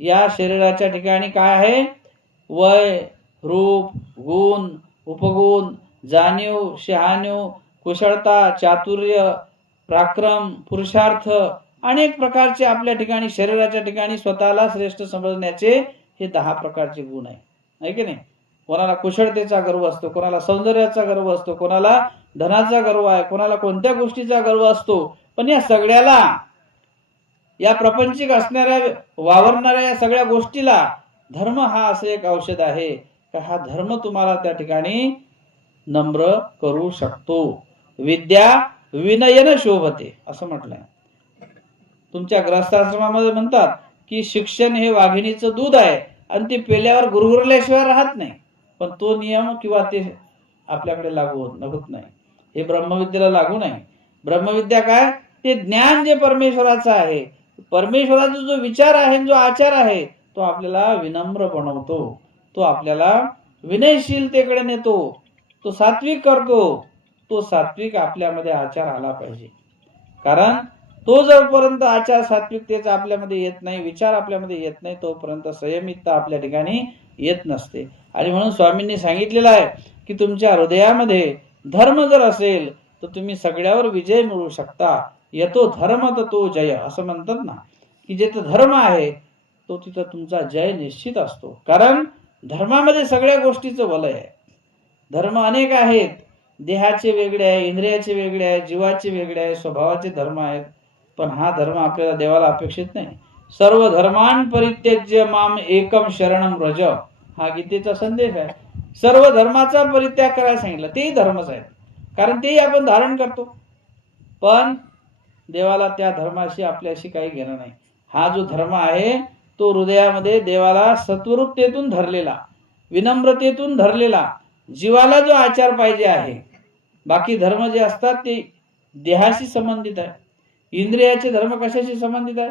या शरीराच्या ठिकाणी काय आहे? वय, रूप, गुण, उपगुण, जाणीव, शहाणीव, कुशलता, चातुर्य, पराक्रम, पुरुषार्थ, अनेक प्रकारचे आपल्या ठिकाणी शरीराच्या ठिकाणी स्वतःला श्रेष्ठ समजण्याचे हे 10 प्रकारचे गुण आहे की नाही. कोणाला कुशलतेचा गर्व असतो, कोणाला सौंदर्याचा गर्व असतो, कोणाला धनाचा गर्व आहे, कोणाला कोणत्या गोष्टीचा गर्व असतो. पण या सगळ्याला, या प्रपंचिक असणाऱ्या वावरणाऱ्या या सगळ्या गोष्टीला धर्म हा असं एक औषध आहे का हा धर्म तुम्हाला त्या ठिकाणी नम्र करू शकतो. विद्या विनयन शोभते असं म्हटलंय. तुमच्या ग्रस्थाश्रमामध्ये म्हणतात की शिक्षण हे वाघिणीचं दूध आहे आणि ते पेल्यावर गुरगुरल्याशिवाय राहत नाही. पण तो नियम किंवा ते आपल्याकडे लागू होत नाही. हे ब्रह्मविद्येला लागू नाही. ब्रह्मविद्या काय? ते ज्ञान जे परमेश्वराचं आहे, परमेश्वराचा जो विचार आहे, जो आचार आहे, तो आपल्याला विनम्र बनवतो, तो आपल्याला विनयशीलतेकडे नेतो, तो सात्विक करतो. तो सात्विक आपल्यामध्ये आचार आला पाहिजे. कारण तो जोपर्यंत आचार सात्विकतेचा आपल्यामध्ये येत नाही, विचार आपल्यामध्ये येत नाही, तोपर्यंत संयमितता आपल्या ठिकाणी येत नसते. आणि म्हणून स्वामींनी सांगितलेलं आहे की तुमच्या हृदयामध्ये धर्म जर असेल तर तुम्ही सगळ्यावर विजय मिळवू शकता. येतो धर्म तर तो जय, असं म्हणतात ना, की जिथं धर्म आहे तो तिथं तुमचा जय निश्चित असतो. कारण धर्मामध्ये सगळ्या गोष्टीचं वलय आहे. धर्म अनेक आहेत. देहाचे वेगळे आहे, इंद्रियाचे वेगळे आहे, जीवाचे वेगळे आहे, स्वभावाचे धर्म आहेत. पण हा धर्म आपल्याला देवाला अपेक्षित नाही. सर्व धर्मान परित्यज्य माम एकम शरणम व्रज, हा गीतेचा संदेश आहे. सर्व धर्माचा परित्याग करायला सांगितलं. तेही धर्मच आहे, कारण तेही आपण धारण करतो. पण देवाला त्या धर्माशी आपल्याशी काही घेणं नाही. हा जो धर्म आहे तो हृदयामध्ये देवाला सत्वरूपतेतून धरलेला, विनम्रतेतून धरलेला जीवाला जो आचार पाहिजे आहे. बाकी धर्म जे असतात ते देहाशी संबंधित आहे. इंद्रियाचे धर्म कशाशी संबंधित आहे?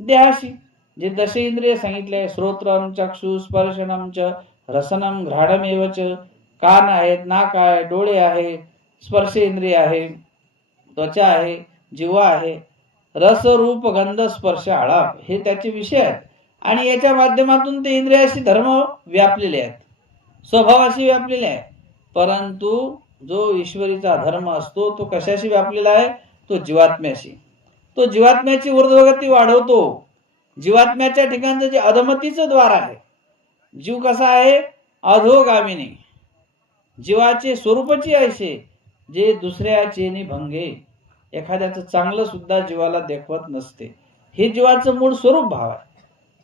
देहाशी. जे दश इंद्रिय सांगितले, श्रोत्रम चक्षु स्पर्शनम च रसनम घ्राणमेव च, कान आहेत, नाक आहे, डोळे आहे, स्पर्श इंद्रिय आहे, त्वचा आहे, जिव्हा आहे, रस रूप गंध स्पर्श आळाप हे त्याचे विषय आहेत. आणि याच्या माध्यमातून ते इंद्रियाशी धर्म व्यापलेले आहेत, स्वभावाशी व्यापलेले आहेत. परंतु जो ईश्वरीचा धर्म असतो तो कशाशी व्यापलेला आहे? तो जीवात्म्याशी. तो जीवात्म्याची ऊर्ध्वगती वाढवतो. जीवात्म्याच्या ठिकाणचं जे अधमतीचं द्वार आहे, जीव कसा आहे? अधोगामिनी. जीवाचे स्वरूपची ऐसे जे दुसऱ्याचे भंगे. एखाद्याचं चांगलं सुद्धा जीवाला देखवत नसते. हे जीवाचं मूळ स्वरूप भाव आहे.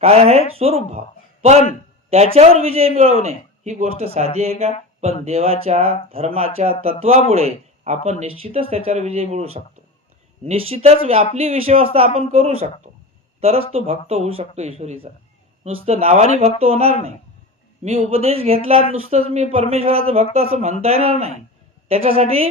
काय आहे? स्वरूप भाव. पण त्याच्यावर विजय मिळवणे ही गोष्ट साधी आहे का? पण देवाच्या धर्माच्या तत्वामुळे आपण निश्चितच त्याच्यावर विजय मिळवू शकतो. निश्चितच आपली विषयावस्था आपण करू शकतो. तरच तो भक्त होऊ शकतो ईश्वरीचा. नुसतं नावाने भक्त होणार नाही. मी उपदेश घेतला नुसतंच मी परमेश्वराचं भक्त असं म्हणता येणार नाही. त्याच्यासाठी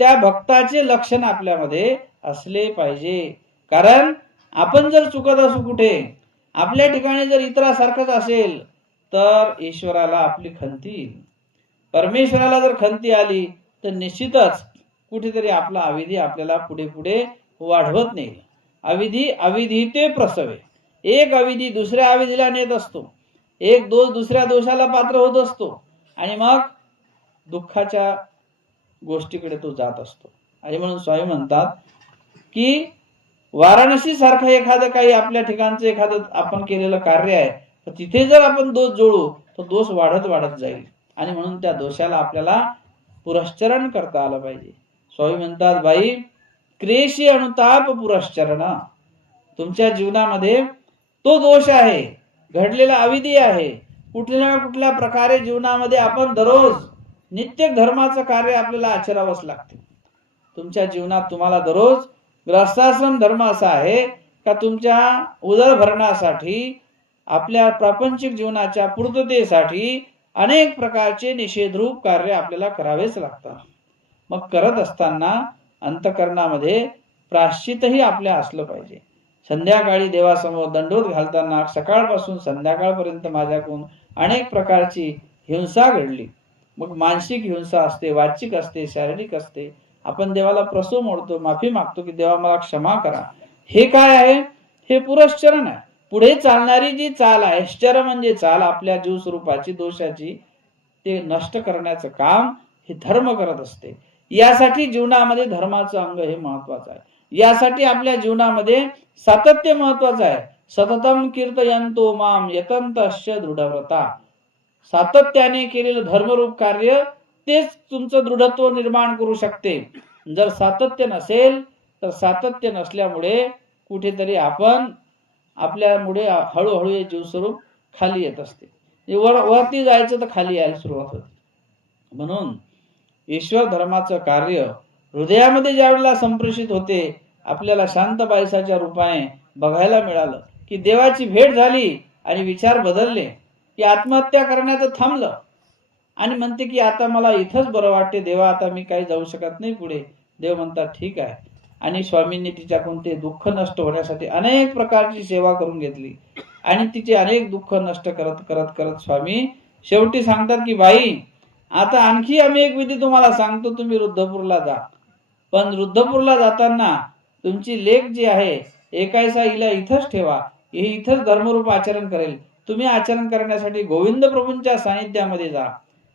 त्या भक्ताचे लक्षण आपल्यामध्ये असले पाहिजे. कारण आपण जर चुकत असू कुठे, आपल्या ठिकाणी जर इतरासारखंच असेल तर ईश्वराला आपली खंती येईल. परमेश्वराला जर खंती आली तर निश्चितच कुठेतरी आपला अविधी आपल्याला पुढे पुढे वाढवत नाही. अविधी अविधीते प्रसवे. एक अविधी दुसऱ्या अविधीला नेत असतो. एक दोष दुसऱ्या दोषाला पात्र होत असतो आणि मग दुःखाच्या गोष्टीकडे तो जात असतो. आणि म्हणून स्वामी म्हणतात की वाराणसी सारखं एखादं काही आपल्या ठिकाणचं एखादं आपण केलेलं कार्य आहे, तर तिथे जर आपण दोष जोडू तर दोष वाढत वाढत जाईल. आणि म्हणून त्या दोषाला आपल्याला पुरश्चरण करता आलं पाहिजे. स्वामी म्हणतात, बाई क्लेशी अनुताप पुरश्चरण. तुमच्या जीवनामध्ये तो दोष आहे, घडलेला अविधी आहे. कुठल्या ना कुठल्या प्रकारे जीवनामध्ये आपण दररोज नित्य धर्माचं कार्य आपल्याला आचरावंच लागते. तुमच्या जीवनात तुम्हाला दररोज ग्रस्ताश्रम धर्म असा आहे का तुमच्या उदरभरणासाठी, आपल्या प्रापंचिक जीवनाच्या पूर्ततेसाठी अनेक प्रकारचे निषेधरूप कार्य आपल्याला करावेच लागतात. मग करत असताना अंतःकरणामध्ये प्रायश्चितही आपल्या असलं पाहिजे. संध्याकाळी देवासमोर दंडोत घालताना सकाळपासून संध्याकाळपर्यंत माझ्याकडून अनेक प्रकारची हिंसा घडली. मग मानसिक हिंसा असते, वाचिक असते, शारीरिक असते. आपण देवाला प्रसव मोडतो, माफी मागतो की देवा मला क्षमा करा. हे काय आहे? हे पुरश्चरण आहे. पुढे चालणारी जी चाल आहे, श्चर म्हणजे चाल आपल्या जीव स्वरूपाची दोषाची, ते नष्ट करण्याचं काम हे धर्म करत असते. यासाठी जीवनामध्ये धर्माचं अंग हे महत्वाचं आहे. यासाठी आपल्या जीवनामध्ये सातत्य महत्वाचं आहे. सततम कीर्तयन्तो माम यतन्तश्च दृढव्रता. सातत्याने केलेलं धर्मरूप कार्य तेच तुमचं दृढत्व निर्माण करू शकते. जर सातत्य नसेल तर सातत्य नसल्यामुळे कुठेतरी आपण आपल्यामुळे हळूहळू हे जीवस्वरूप खाली येत असते. वरती जायचं तर खाली यायला सुरुवात होते. म्हणून ईश्वर धर्माचं कार्य हृदयामध्ये ज्यावेळेला संप्रेषित होते, आपल्याला शांतबाईसाच्या रूपाने बघायला मिळालं की देवाची भेट झाली आणि विचार बदलले, की आत्महत्या करण्याचं थांबलं आणि म्हणते की आता मला इथंच बरं वाटते देवा, आता मी काही जाऊ शकत नाही पुढे. देव म्हणतात ठीक आहे. आणि स्वामींनी तिच्याकडून ते दुःख नष्ट होण्यासाठी अनेक प्रकारची सेवा करून घेतली आणि तिचे अनेक दुःख नष्ट करत करत करत स्वामी शेवटी सांगतात की बाई आता आणखी आम्ही एक विधी तुम्हाला सांगतो, तुम्ही रुद्धपूरला जा. पण रुद्धपूरला जाताना तुमची लेक जी आहे एकायसा हिला इथंच ठेवा, हे इथंच धर्मरूप आचरण करेल. तुम्ही आचरण करण्यासाठी गोविंद प्रभूंच्या सानिध्यामध्ये जा.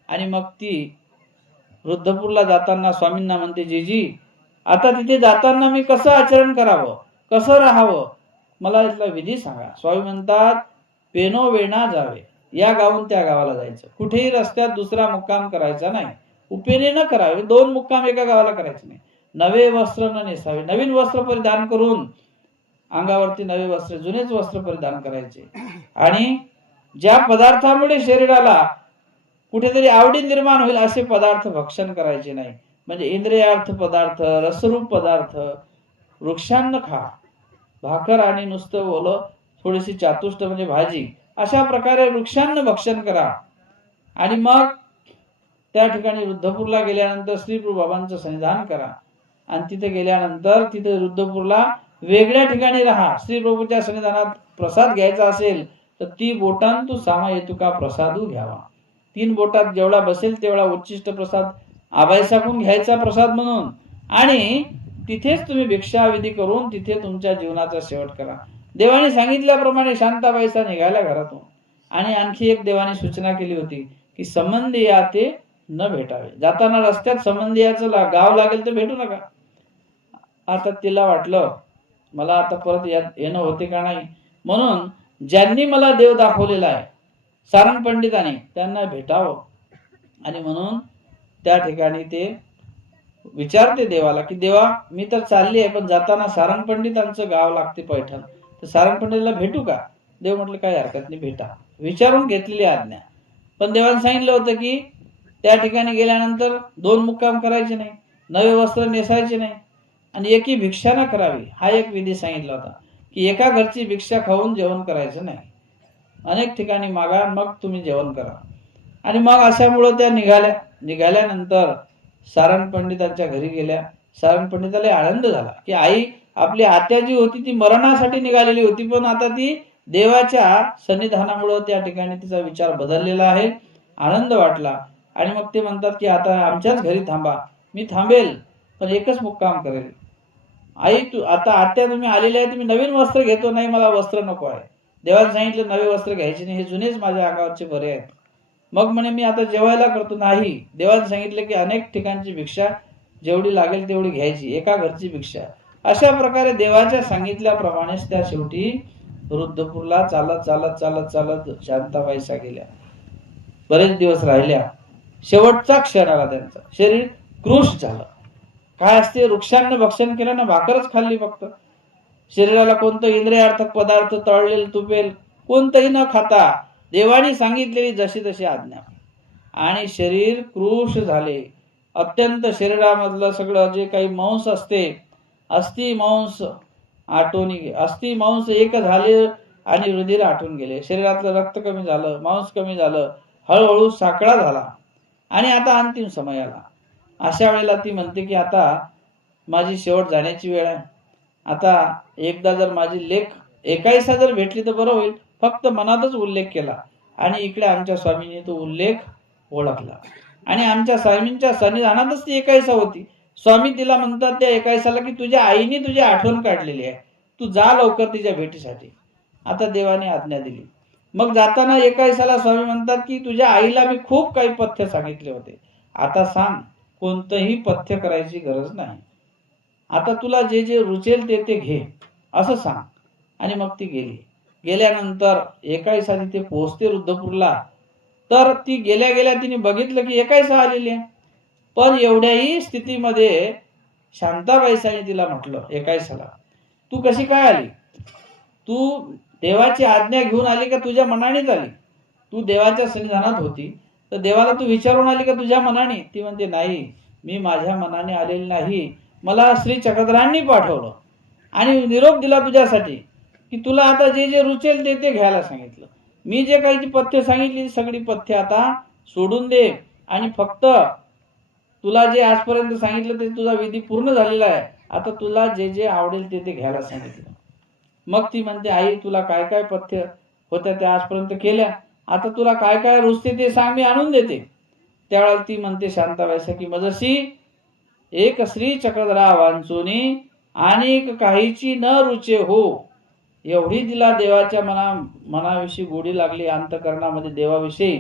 आणि मग ती रुद्धपूरला जाताना स्वामींना म्हणते, जीजी आता तिथे जाताना मी कसं आचरण करावं, कसं राहावं, मला इथला विधी सांगा. स्वामी म्हणतात, पेनो वेणा जावे. या गावून त्या गावाला जायचं. कुठेही रस्त्यात दुसरा मुक्काम करायचा नाही. उपेने न करावे. 2 मुक्काम एका गावाला करायचे नाही. नवे वस्त्र न नेसावे. नवीन वस्त्र परिधान करून अंगावरती नवे वस्त्र, जुनेच वस्त्र परिधान करायचे. आणि ज्या पदार्थामुळे शरीराला कुठेतरी आवडी निर्माण होईल असे पदार्थ भक्षण करायचे नाही. म्हणजे इंद्रियार्थ पदार्थ, रसरूप पदार्थ, वृक्षान्न खा. भाकर आणि नुसतं ओलं थोडीशी चातुष्ट म्हणजे भाजी, अशा प्रकारे वृक्षांना भक्षण करा. आणि मग त्या ठिकाणी रुद्धपूरला गेल्यानंतर श्रीप्रभू बाबांचं सन्निधान करा. आणि तिथे गेल्यानंतर तिथे रुद्धपूरला वेगळ्या ठिकाणी राहा. श्रीप्रभूच्या सन्निधानात प्रसाद घ्यायचा असेल तर ती बोटांतू सामा येतुका प्रसादू घ्यावा. 3 बोटात जेवढा बसेल तेवढा उच्चिष्ट प्रसाद आबाईसाकून घ्यायचा प्रसाद म्हणून. आणि तिथेच तुम्ही भिक्षाविधी करून तिथे तुमच्या जीवनाचा शेवट करा. देवाने सांगितल्याप्रमाणे शांताबाईचा निघाल्या घरातून. आणि आणखी एक देवाने सूचना केली होती की संबंधिया ते न भेटावे. जाताना रस्त्यात संबंधियाचं गाव लागेल तर भेटू नका. आता तिला वाटलं मला आता परत येणं होते का नाही, म्हणून ज्यांनी मला देव दाखवलेला आहे सारंग पंडितांनी त्यांना भेटावं. आणि म्हणून त्या ठिकाणी ते विचारते देवाला की देवा मी तर चालली आहे पण जाताना सारंग पंडितांचं गाव लागते पैठण, तर सारंग पंडिताला भेटू का? देव म्हटले काही हरकत नाही, भेटा. विचारून घेतलेली आज्ञा. पण देवाने सांगितलं होतं की त्या ठिकाणी गेल्यानंतर 2 मुक्काम करायचे नाही, नवे वस्त्र नेसायचे नाही आणि एकी भिक्षा न करावी. हा एक विधी सांगितला होता की एका घरची भिक्षा खाऊन जेवण करायचं नाही, अनेक ठिकाणी मागा मग तुम्ही जेवण करा. आणि मग अशामुळं त्या निघाल्यानंतर सारंग पंडितांच्या घरी गेल्या. सारंग पंडिताला आनंद झाला की आई आपली आत्या जी होती ती मरणासाठी निघालेली होती, पण आता ती देवाच्या सन्निधानामुळे त्या ठिकाणी तिचा विचार बदललेला आहे. आनंद वाटला. आणि मग ते म्हणतात की आता आमच्याच घरी थांबा. मी थांबेल पण एकच मुक्काम करेल. आई तू आता आत्या तुम्ही आलेले आहे, तुम्ही नवीन वस्त्र घेतो. नाही मला वस्त्र नको आहे. देवाने सांगितलं नवे वस्त्र घ्यायचे नाही, हे जुनेच माझ्या अंगावरचे बरे आहेत. मग म्हणे मी आता जेवायला करतो. नाही, देवाने सांगितलं की अनेक ठिकाणची भिक्षा जेवढी लागेल तेवढी घ्यायची, एका घरची भिक्षा. अशा प्रकारे देवाच्या सांगितल्याप्रमाणेच त्या शेवटी रुद्धपूरला चालत चालत चालत चालत शांताबाईसा गेल्या. बरेच दिवस राहिल्या. शेवटचा क्षण आला त्यांचा. शरीर कृश झालं. काय असते, वृक्षांना भक्षण केलं ना, भाकरच खाल्ली फक्त. शरीराला कोणतं इंद्रियार्थक पदार्थ तळलेल तुपेल कोणतंही न खाता देवाने सांगितलेली जशी तशी आज्ञा. आणि शरीर कृश झाले. अत्यंत शरीरामधलं सगळं जे काही मांस असते, अस्थि मांस एक झाले आणि रुधिर आटून गेले. शरीरातलं रक्त कमी झालं, मांस कमी झालं, हळूहळू साकडा झाला. आणि आता अंतिम समय आला. अशा वेळेला ती म्हणते की आता माझी शेवट जाण्याची वेळ आहे. आता एकदा जर माझी लेख एकाईसा जर भेटली तर बरं होईल. फक्त मनातच उल्लेख केला आणि इकडे आमच्या स्वामींनी तो उल्लेख ओळखला. आणि आमच्या स्वामींच्या सन्निधानातच ती एकाईसा होती. स्वामी तिला म्हणतात त्या एकाईसाला की तुझ्या आईने तुझी आठवण काढलेली आहे, तू जा लवकर तिच्या भेटीसाठी. आता देवाने आज्ञा दिली. मग जाताना एकाईसाला स्वामी म्हणतात की तुझ्या आईला मी खूप काही पथ्य सांगितले होते, आता सांग, कोणतंही पथ्य करायची गरज नाही. आता तुला जे जे रुचेल ते ते घे असं सांग. आणि मग ती गेली. गेल्यानंतर एकाईसा तिथे पोहोचते रुद्धपूरला. तर ती गेल्या गेल्या तिने बघितलं की एकाईसा आलेली आहे. पण एवढ्याही स्थितीमध्ये शांताबाईसाने तिला म्हटलं एकाईसाला, तू कशी काय आली? तू देवाची आज्ञा घेऊन आली का तुझ्या मनानेच आली? तू देवाच्या सन्निधानात होती तर देवाला तू विचारून आली का तुझ्या मनाने? ती म्हणते नाही, मी माझ्या मनाने आलेली नाही, मला श्री चक्रधरांनी पाठवलं आणि निरोप दिला तुझ्यासाठी की तुला आता जे जे रुचेल ते ते घ्यायला सांगितलं. मी जे काही पथ्य सांगितली सगळी पथ्य आता सोडून दे आणि फक्त तुला जे आजपर्यंत सांगितलं ते तुझा विधी पूर्ण झालेला आहे. आता तुला जे जे आवडेल ते ते घ्यायला सांगितलं. मग ती म्हणते आई तुला काय काय पथ्य होत्या त्या आजपर्यंत केल्या, आता तुला काय काय रुचते ते सांग, मी आणून देते. त्यावेळेला ती म्हणते शांताबाईसा की मजसी एक श्री चक्रधरा वांचोनी अनेक काहीची न रुचे हो. एवढी तिला देवाच्या मनाविषयी गोडी लागली अंतकरणामध्ये देवाविषयी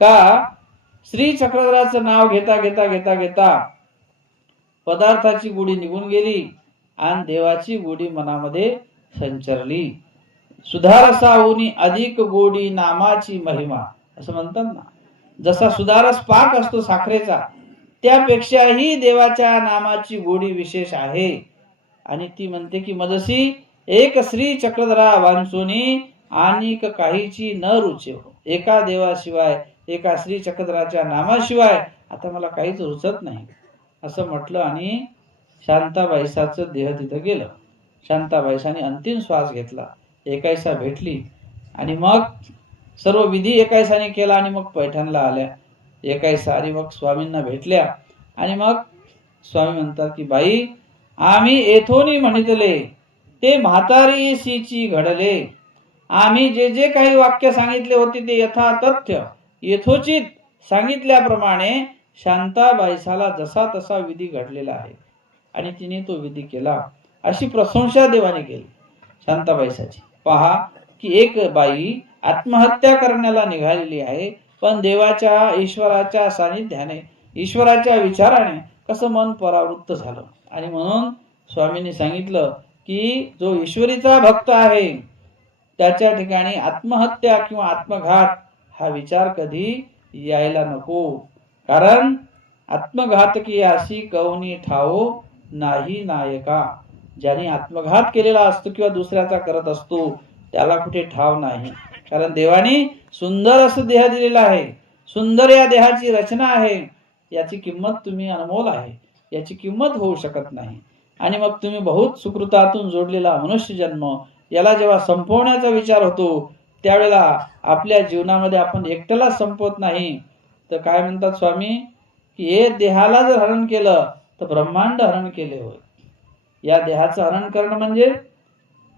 का श्री चक्रधराचं नाव घेता घेता घेता घेता पदार्थाची गोडी निघून गेली आणि देवाची गोडी मनामध्ये संचरली. सुधारसाहुनी अधिक गोडी नामाची महिमा असं म्हणतात ना. जसा सुधारस पाक असतो साखरेचा त्यापेक्षाही देवाच्या नामाची गोडी विशेष आहे. आणि ती म्हणते की मजसी एक श्री चक्रधरा वांचोनी अनेक काहीची न रुचे हो. एका देवाशिवाय एका श्री चक्रधराच्या नामाशिवाय आता मला काहीच रुचत नाही असं म्हटलं. आणि शांताबाईसाचं देह तिथं गेलं. शांताबाईसाने अंतिम श्वास घेतला. एकायसा भेटली आणि मग सर्व विधी एकायसाने केला आणि मग पैठणला आल्या एकायसा आणि मग स्वामींना भेटल्या आणि मग स्वामी म्हणतात की बाई आम्ही येथोनी म्हणितले ते म्हातारी सीची घडले. आम्ही जे जे काही वाक्य सांगितले होते ते यथातथ्य यथोचित सांगितल्याप्रमाणे शांताबाईसाला जसा तसा विधी घडलेला आहे आणि तिने तो विधी केला. अशी प्रशंसा देवाने केली शांताबाईसाची. पहा की एक बाई आत्महत्या करण्याला निघालेली आहे, पण देवाच्या ईश्वराच्या सानिध्याने ईश्वराच्या विचाराने कसं मन परावृत्त झालं. आणि म्हणून स्वामींनी सांगितलं की जो ईश्वरीचा भक्त आहे त्याच्या ठिकाणी आत्महत्या किंवा आत्मघात हा विचार कधी यायला नको. कारण आत्मघात की अशी कवनी ठावो नाही नायका. ज्याने आत्मघात केलेला असतो किंवा दुसऱ्याचा करत असतो त्याला कुठे ठाव नाही. कारण देवाने सुंदर असं देह दिलेला आहे, सुंदर या देहाची रचना आहे, याची किंमत तुम्ही अनमोल आहे, याची किंमत होऊ शकत नाही. आणि मग तुम्ही बहुत सुकृतातून जोडलेला मनुष्य जन्म याला जेव्हा संपवण्याचा विचार होतो त्यावेळेला आपल्या जीवनामध्ये आपण एकट्याला संपवत नाही तर काय म्हणतात स्वामी की हे देहाला जर हरण केलं तर ब्रह्मांड हरण केले होय. या देहाचं हरण करणं म्हणजे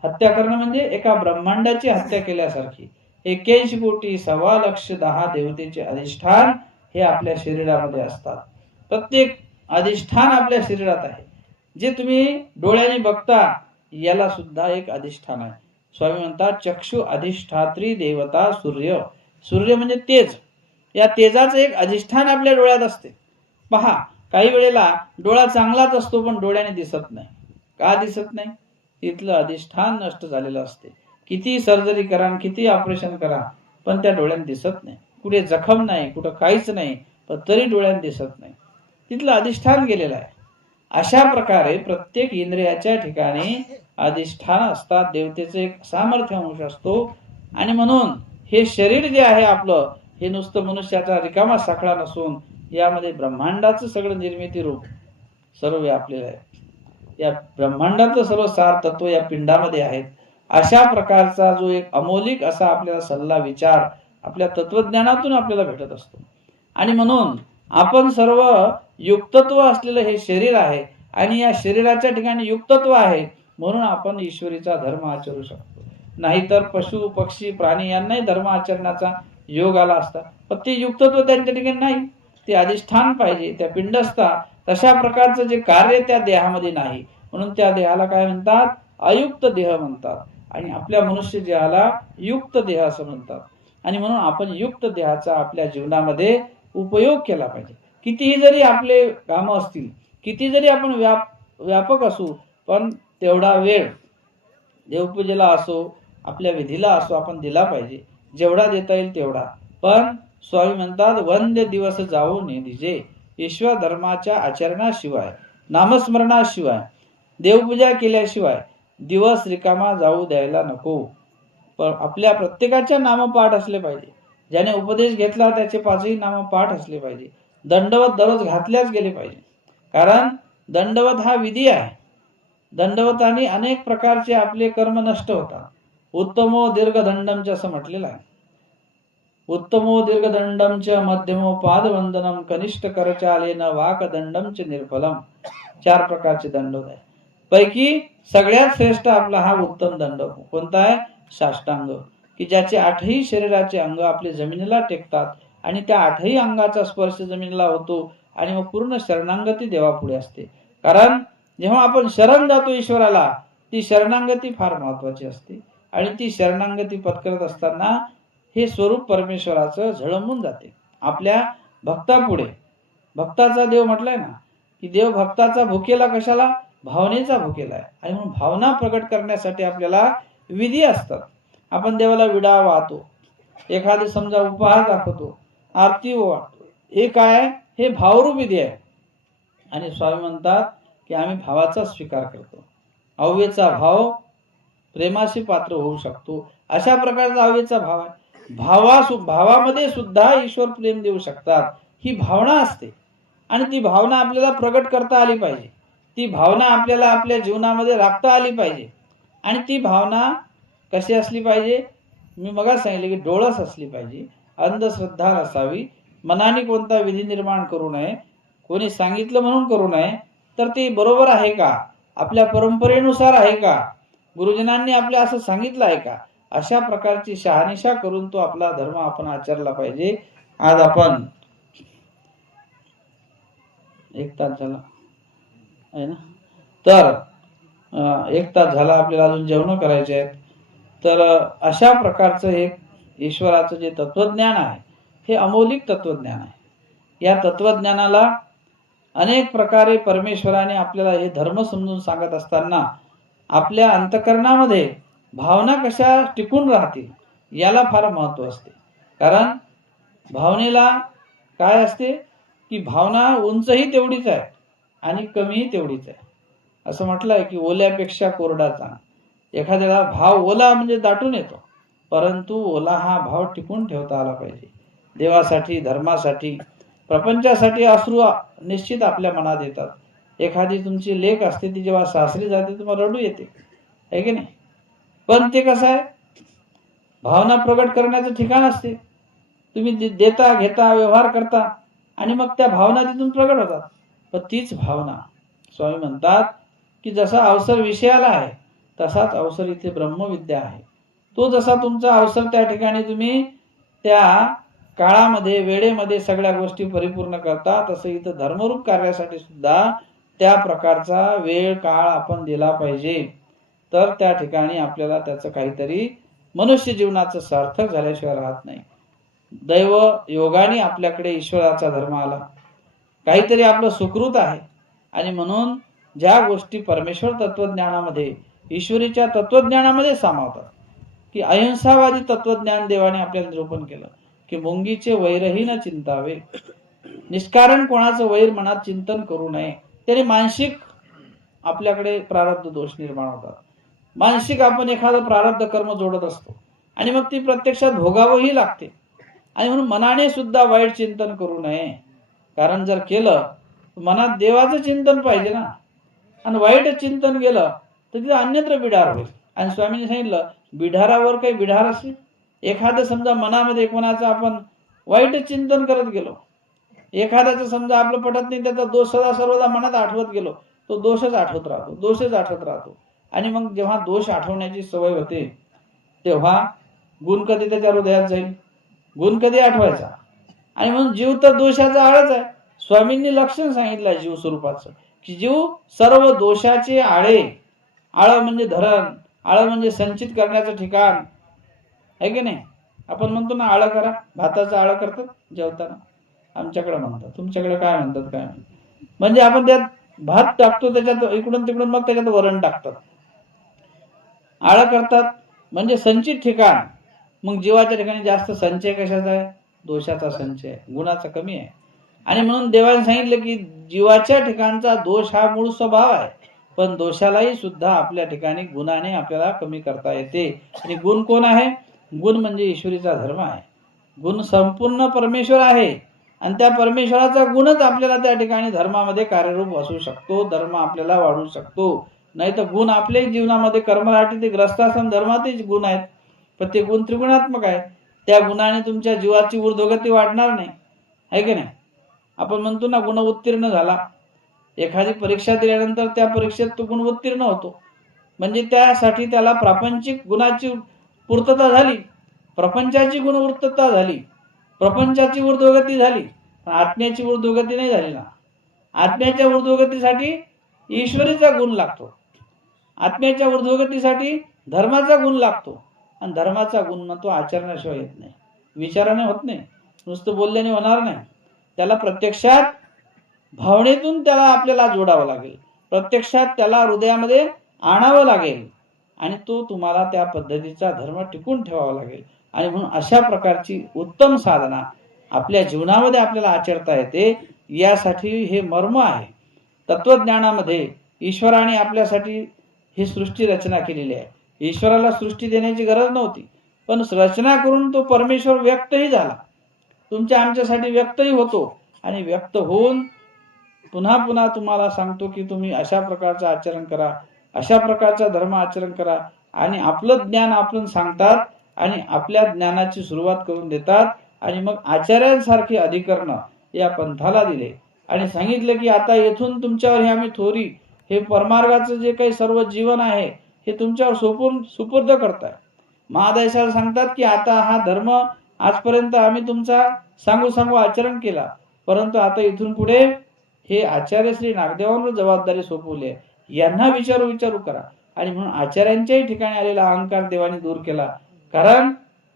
हत्या करणं म्हणजे एका ब्रह्मांडाची हत्या केल्यासारखी. 81 कोटी 1.25 देवतेचे अधिष्ठान हे आपल्या शरीरामध्ये असतात. प्रत्येक अधिष्ठान आपल्या शरीरात आहे. जे तुम्ही डोळ्याने बघता याला सुद्धा एक अधिष्ठान आहे. स्वामी म्हणतात चक्षु अधिष्ठात्री देवता सूर्य. सूर्य म्हणजे तेज. या तेजाचं एक अधिष्ठान आपल्या डोळ्यात असते. पहा काही वेळेला डोळा चांगलाच असतो पण डोळ्याने दिसत नाही. का दिसत नाही? तिथलं अधिष्ठान नष्ट झालेलं असते. किती सर्जरी करा किती ऑपरेशन करा पण त्या डोळ्याने दिसत नाही. कुठे जखम नाही, कुठं काहीच नाही, पण तरी डोळ्याने दिसत नाही. तिथलं अधिष्ठान गेलेलं आहे. अशा प्रकारे प्रत्येक इंद्रियाच्या ठिकाणी अधिष्ठान असतात. देवतेचे एक सामर्थ्य अंश असतो. आणि म्हणून हे शरीर जे आहे आपलं हे नुसतं मनुष्याचा रिकामा साखळा नसून यामध्ये ब्रह्मांडाचं सगळं निर्मिती रूप सर्व व्यापलेलं आहे. या ब्रह्मांडाचं सर्व सार तत्व या पिंडामध्ये आहेत. अशा प्रकारचा जो एक अमौलिक असा आपल्याला सल्ला विचार आपल्या तत्वज्ञानातून आपल्याला भेटत असतो. आणि म्हणून आपण सर्व युक्तत्व असलेलं हे शरीर आहे आणि या शरीराच्या ठिकाणी युक्तत्व आहे म्हणून आपण ईश्वरीचा धर्म आचरू शकतो. नाहीतर पशु पक्षी प्राणी यांनाही धर्म आचरण्याचा योग आला असता, पण ते युक्तत्व त्यांच्या ठिकाणी नाही. ते अधिष्ठान पाहिजे, त्या पिंडस्था तशा प्रकारचं जे कार्य त्या देहामध्ये नाही. म्हणून त्या देहाला काय म्हणतात? अयुक्त देह म्हणतात. आणि आपल्या मनुष्य देहाला युक्त देह असं म्हणतात. आणि म्हणून आपण युक्त देहाचा आपल्या जीवनामध्ये उपयोग केला पाहिजे. कितीही जरी आपले कामं असतील, किती जरी आपण व्यापक असू, पण तेवढा वेळ देवपूजेला असो आपल्या विधीला असो आपण दिला पाहिजे. जेवढा देता येईल तेवढा. पण स्वामी म्हणतात वंद्य दिवस जाऊ निजे. ईश्वर धर्माच्या आचरणाशिवाय नामस्मरणाशिवाय देवपूजा केल्याशिवाय दिवस रिकामा जाऊ द्यायला नको. पण आपल्या प्रत्येकाच्या नामपाठ असले पाहिजे. ज्याने उपदेश घेतला त्याचे 5ही नामपाठ असले पाहिजे. दंडवत दररोज घातल्याच गेले पाहिजे. कारण दंडवत हा विधी आहे. दंडवताने अनेक प्रकारचे आपले कर्म नष्ट होतात. उत्तमो दीर्घदंडम असं म्हटलेलं आहे. उत्तमो दीर्घदंडम च मध्यमो पादवंदनम कनिष्ठ करचालेन वाकदंडम च निर्फलम. 4 प्रकारचे दंडवत आहे. पैकी सगळ्यात श्रेष्ठ आपला हा उत्तम दंड कोणता आहे? साष्टांग. की ज्याचे 8ही शरीराचे अंग आपले जमिनीला टेकतात आणि त्या 8ही अंगाचा स्पर्श जमिनीला होतो आणि मग पूर्ण शरणांगती देवापुढे असते. कारण जेव्हा आपण शरण जातो ईश्वराला ती शरणांगती फार महत्वाची असते. आणि ती शरणांगती पत्करत असताना हे स्वरूप परमेश्वराचं झळंबून जाते आपल्या भक्तापुढे. भक्ताचा देव म्हटलाय ना की देव भक्ताचा भुकेला कशाला? भावनेचा भुकेला आहे. आणि म्हणून भावना प्रकट करण्यासाठी आपल्याला विधी असतात. आपण देवाला विडा वाहतो, एखादी समजा उपहार दाखवतो, आरती वाहतो. हे काय? हे भावरूप विधी आहे. आणि स्वामी म्हणतात की आम्ही भावाचा स्वीकार करतो. अव्यचा भाव प्रेमाशी पात्र होऊ शकतो. अशा प्रकारचा अव्यचा भाव आहे. भावामध्ये सुद्धा ईश्वर प्रेम देऊ शकतात. ही भावना असते आणि ती भावना आपल्याला प्रकट करता आली पाहिजे. ती भावना आपल्याला आपल्या जीवनामध्ये राखता आली पाहिजे. आणि ती भावना कशी असली पाहिजे? मी मगाच सांगितले की डोळस असली पाहिजे, अंधश्रद्धा नसावी, मनाने कोणता विधी निर्माण करू नये, कोणी सांगितलं म्हणून करू नये, तर ते बरोबर आहे का, आपल्या परंपरेनुसार आहे का, गुरुजनांनी आपल्या असं सांगितलं आहे का, अशा प्रकारची शहानिशा करून तो आपला धर्म आपण आचरला पाहिजे. आज आपण 1 तास झाला आहे ना, तर 1 तास झाला, आपल्याला अजून जेवण करायचे आहेत. तर अशा प्रकारचं एक ईश्वराचं जे तत्वज्ञान आहे हे अमौलिक तत्वज्ञान आहे. या तत्वज्ञानाला अनेक प्रकारे परमेश्वराने आपल्याला हे धर्म समजून सांगत असताना आपल्या अंतकरणामध्ये भावना कशा टिकून राहतील याला फार महत्व असते. कारण भावनेला काय असते की भावना उंचही तेवढीच आहे आणि कमीही तेवढीच आहे. असं म्हटलंय की ओल्यापेक्षा कोरडा चांग. एखाद्याला भाव ओला म्हणजे दाटून येतो, परंतु ओला हा भाव टिकून ठेवता आला पाहिजे. देवासाठी, धर्मासाठी, प्रपंचासाठी अश्रू निश्चित आपल्या मनात येतात. एखादी तुमची लेक असते, ती जेव्हा सासरी जाते तुम्हाला रडू येते, आहे की नाही? पण ते कसं आहे, भावना प्रगट करण्याचं ठिकाण असते. तुम्ही देता घेता व्यवहार करता आणि मग त्या भावना तिथून प्रगट होतात. पण तीच भावना स्वामी म्हणतात की जसा अवसर विषयाला आहे तसाच अवसर इथे ब्रह्मविद्या आहे. तो जसा तुमचा अवसर त्या ठिकाणी तुम्ही त्या काळामध्ये वेळेमध्ये सगळ्या गोष्टी परिपूर्ण करता, तसं इथं धर्मरूप कार्यासाठी सुद्धा त्या प्रकारचा वेळ काळ आपण दिला पाहिजे. तर त्या ठिकाणी आपल्याला त्याचं काहीतरी मनुष्य जीवनाचं सार्थक झाल्याशिवाय राहत नाही. दैव योगाने आपल्याकडे ईश्वराचा धर्म आला, काहीतरी आपलं सुकृत आहे. आणि म्हणून ज्या गोष्टी परमेश्वर तत्वज्ञानामध्ये, ईश्वरीच्या तत्वज्ञानामध्ये सामावतात, की अहिंसावादी तत्वज्ञान देवाने आपल्याला निरूपण केलं की मुंगीचे वैरही न चिंतावे, निष्कारण कोणाचं वैर मनात चिंतन करू नये. त्याने मानसिक आपल्याकडे प्रारब्ध दोष निर्माण होतात. मानसिक आपण एखादं प्रारब्ध कर्म जोडत असतो आणि मग ती प्रत्यक्षात भोगावंही लागते. आणि म्हणून मनाने सुद्धा वाईट चिंतन करू नये. कारण जर केलं मनात देवाचं चिंतन पाहिजे ना, आणि वाईट चिंतन गेलं तर तिथं अन्यत्र बिढार होईल. आणि स्वामींनी सांगितलं बिढारावर काही बिढार असेल. एखादं समजा मनामध्ये कोणाचं आपण वाईट चिंतन करत गेलो, एखाद्याचं समजा आपलं पटत नाही, त्याचा दोष सदा सर्वदा मनात आठवत गेलो, तो दोषच आठवत राहतो, दोषच आठवत राहतो. आणि मग जेव्हा दोष आठवण्याची सवय होते तेव्हा गुण कधी त्याच्या हृदयात जाईल, गुण कधी आठवायचा. आणि म्हणून जीव तर दोषाचा आळच आहे. स्वामींनी लक्षण सांगितलं जीव स्वरूपाचं की जीव सर्व दोषाचे आळे. आळ म्हणजे धरण, आळ म्हणजे संचित करण्याचं ठिकाण, आहे की नाही? आपण म्हणतो ना आळ करा, भाताचं आळ करतात जेवताना, आमच्याकडे म्हणतात, तुमच्याकडे काय म्हणतात काय म्हणतात. म्हणजे आपण त्यात भात टाकतो, त्याच्यात इकडून तिकडून मग त्याच्यात वरण टाकतात. आळ करतात म्हणजे संचित ठिकाण. मग जीवाच्या ठिकाणी जास्त संचय कशाचा आहे? दोषाचा संचय, गुणाचा कमी आहे. आणि म्हणून देवाने सांगितलं की जीवाच्या ठिकाणचा दोष हा मूळ स्वभाव आहे, पण दोषालाही सुद्धा आपल्या ठिकाणी गुणाने आपल्याला कमी करता येते. आणि गुण कोण आहे? गुण म्हणजे ईश्वरीचा धर्म आहे. गुण संपूर्ण परमेश्वर आहे आणि त्या परमेश्वराचा गुणच आपल्याला त्या ठिकाणी धर्मामध्ये कार्यरूप असू शकतो, धर्म आपल्याला वाढू शकतो. नाही तर गुण आपल्याही जीवनामध्ये कर्मराठी ते ग्रस्तासन धर्मातच गुण आहेत, पण ते गुण त्रिगुणात्मक आहे. त्या गुणाने तुमच्या जीवाची ऊर्ध्वगती वाढणार नाही, आहे की नाही? आपण म्हणतो ना गुण उत्तीर्ण झाला. एखादी परीक्षा दिल्यानंतर त्या परीक्षेत तो गुण उत्तीर्ण होतो, म्हणजे त्यासाठी त्याला प्रापंचिक गुणाची पूर्तता झाली, प्रपंचाची गुणपूर्तता झाली, प्रपंचाची ऊर्ध्वगती झाली, पण आत्म्याची ऊर्ध्वगती नाही झाली ना. आत्म्याच्या ऊर्ध्वगतीसाठी ईश्वरीचा गुण लागतो, आत्म्याच्या ऊर्ध्वगतीसाठी धर्माचा गुण लागतो. आणि धर्माचा गुण मग तो आचरणाशिवाय येत नाही, विचाराने होत नाही, नुसतं बोलल्याने होणार नाही. त्याला प्रत्यक्षात भावनेतून त्याला आपल्याला जोडावं लागेल, प्रत्यक्षात त्याला हृदयामध्ये आणावं लागेल आणि तो तुम्हाला त्या पद्धतीचा धर्म टिकून ठेवावा लागेल. आणि म्हणून अशा प्रकारची उत्तम साधना आपल्या जीवनामध्ये आपल्याला आचरता येते. यासाठी हे मर्म आहे. तत्वज्ञानामध्ये ईश्वराने आपल्यासाठी ही सृष्टी रचना केलेली आहे. ईश्वराला सृष्टी देण्याची गरज नव्हती, पण रचना करून तो परमेश्वर व्यक्तही झाला, तुमच्या आमच्यासाठी व्यक्तही होतो. आणि व्यक्त होऊन पुन्हा पुन्हा तुम्हाला सांगतो की तुम्ही अशा प्रकारचं आचरण करा, अशा प्रकारचा धर्म आचरण करा, आणि आपलं ज्ञान आपण सांगतात आणि आपल्या ज्ञानाची सुरुवात करून देतात आणि मग आचार्यांसारखे अधिकरण या पंथाला दिले आणि सांगितलं की आता येथून तुमच्यावर हे आम्ही थोरी हे परमार्गाचं जे काही सर्व जीवन आहे हे तुमच्यावर सुपूर्द करताय. महादेशाला सांगतात की आता हा धर्म आजपर्यंत आम्ही तुमचा सांगू आचरण केला, परंतु आता इथून पुढे हे आचार्य श्री नागदेवांवर जबाबदारी सोपवली आहे, यांना विचारू करा. आणि म्हणून आचार्यांच्याही ठिकाणी आलेला अहंकार देवाने दूर केला. कारण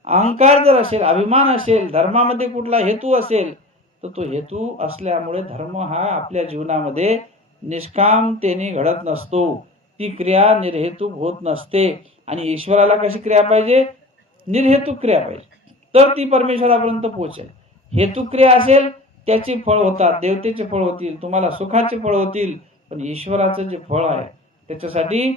अहंकार जर असेल, अभिमान असेल, धर्मामध्ये कुठला हेतू असेल तर तो हेतू असल्यामुळे धर्म हा आपल्या जीवनामध्ये निष्कामतेने घडत नसतो. ती क्रिया निर्हेतुक होत नसते. आणि ईश्वराला कशी क्रिया पाहिजे? निर्हेतुक क्रिया पाहिजे, तर ती परमेश्वरापर्यंत पोहोचेल. हेतुक क्रिया असेल त्याची फळ होतात, देवतेचे फळ होतील, तुम्हाला सुखाचे फळ होतील, पण ईश्वराचं जे फळ आहे त्याच्यासाठी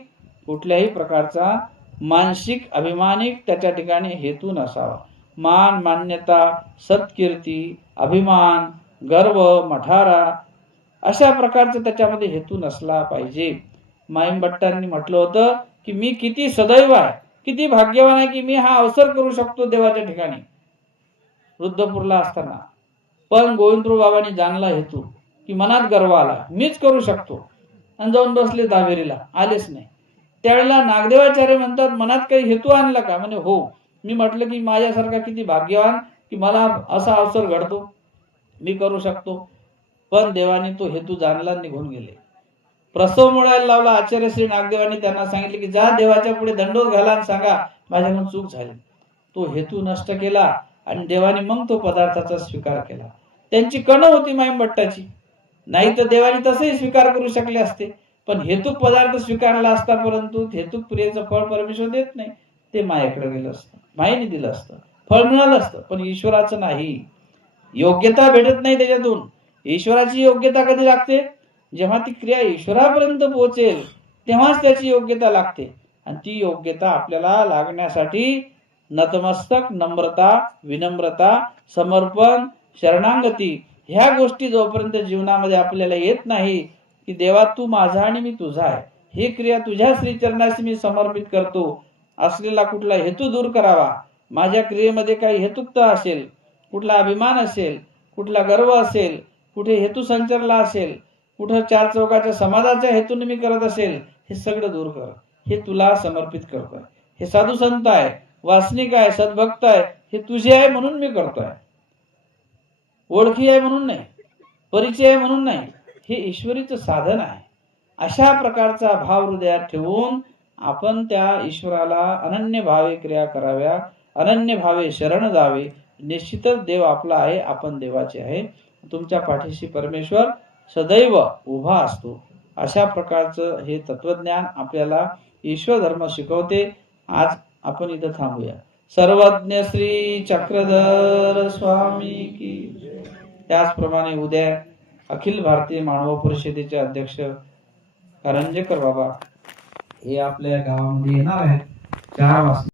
कुठल्याही प्रकारचा मानसिक अभिमानिक त्याच्या ठिकाणी हेतू नसावा. मान, मान्यता, सत्कीर्ती, अभिमान, गर्व, मठारा अशा प्रकारचा त्याच्यामध्ये हेतू नसला पाहिजे. माईमभट्टांनी म्हटलं होतं की मी किती सदैव आहे, किती भाग्यवान आहे की मी हा अवसर करू शकतो देवाच्या ठिकाणी रुद्रपूरला असताना. पण गोविंदराव बाबांनी जाणला हेतू की मनात गर्व आला, मीच करू शकतो, आणि जाऊन बसले दावेरीला, आलेच नाही. त्यावेळेला नागदेवाचार्य म्हणतात मनात काही हेतू आणला का? म्हणे हो. मी म्हटलं की माझ्यासारखा किती भाग्यवान की मला असा अवसर घडतो, मी करू शकतो. पण देवाने तो हेतू जाणला, निघून गेले. प्रसव मोडायला लावला. आचार्य श्री नागदेवांनी त्यांना सांगितले की जा देवाच्या पुढे दंडोत घाला आणि सांगा माझ्याकडून चूक झाली. तो हेतू नष्ट केला आणि देवाने मग तो पदार्थाचा स्वीकार केला. त्यांची कण होती माईमभट्टाची, नाही तर देवाने तसंही स्वीकार करू शकले असते, पण हेतुक पदार्थ स्वीकारला असता, परंतु हेतुक क्रियेचं फळ परमेश्वर देत नाही, ते मायेकडे गेलं असतं, मायेने दिलं असतं, फळ मिळालं असतं, पण ईश्वराचं नाही. योग्यता भेटत नाही त्याच्यातून. ईश्वराची योग्यता कधी लागते? जेव्हा ती क्रिया ईश्वरापर्यंत पोहोचेल तेव्हाच त्याची योग्यता लागते. आणि ती योग्यता आपल्याला लागण्यासाठी नतमस्तक, नम्रता, विनम्रता, समर्पण, शरणागती ह्या गोष्टी जोपर्यंत जीवनामध्ये आपल्याला येत नाही की देवा तू माझा आणि मी तुझा आहे, ही क्रिया तुझ्या श्रीचरणाशी मी समर्पित करतो, असलेला कुठला हेतू दूर करावा. माझ्या क्रियेमध्ये काही हेतुकता असेल, कुठला अभिमान असेल, कुठला गर्व असेल, कुठे हेतू संचरला असेल, कुठं चार चौकाच्या समाजाच्या हेतूने मी करत असेल, हे सगळं दूर कर, हे तुला समर्पित करतोय. हे साधू संत आहे, वासनिक आहे, सद्भक्त आहे, हे तुझे आहे म्हणून मी करतोय, ओळखी आहे म्हणून नाही, परिचय आहे म्हणून नाही, हे ईश्वरीचं साधन आहे. अशा प्रकारचा भाव हृदयात ठेवून आपण त्या ईश्वराला अनन्य भावे क्रिया कराव्या, अनन्य भावे शरण जावे. निश्चितच देव आपला आहे, आपण देवाचे आहे. तुमच्या पाठीशी परमेश्वर सदैव उभा असतो. अशा प्रकारचं हे तत्वज्ञान आपल्याला ईश्वर धर्म शिकवते. आज आपण इथं थांबूया. सर्वज्ञ श्री चक्रधर स्वामी की. त्याचप्रमाणे उद्या अखिल भारतीय मानव परिषदेचे अध्यक्ष करंजेकर बाबा हे आपल्या गावामध्ये येणार आहेत 4 वाजता.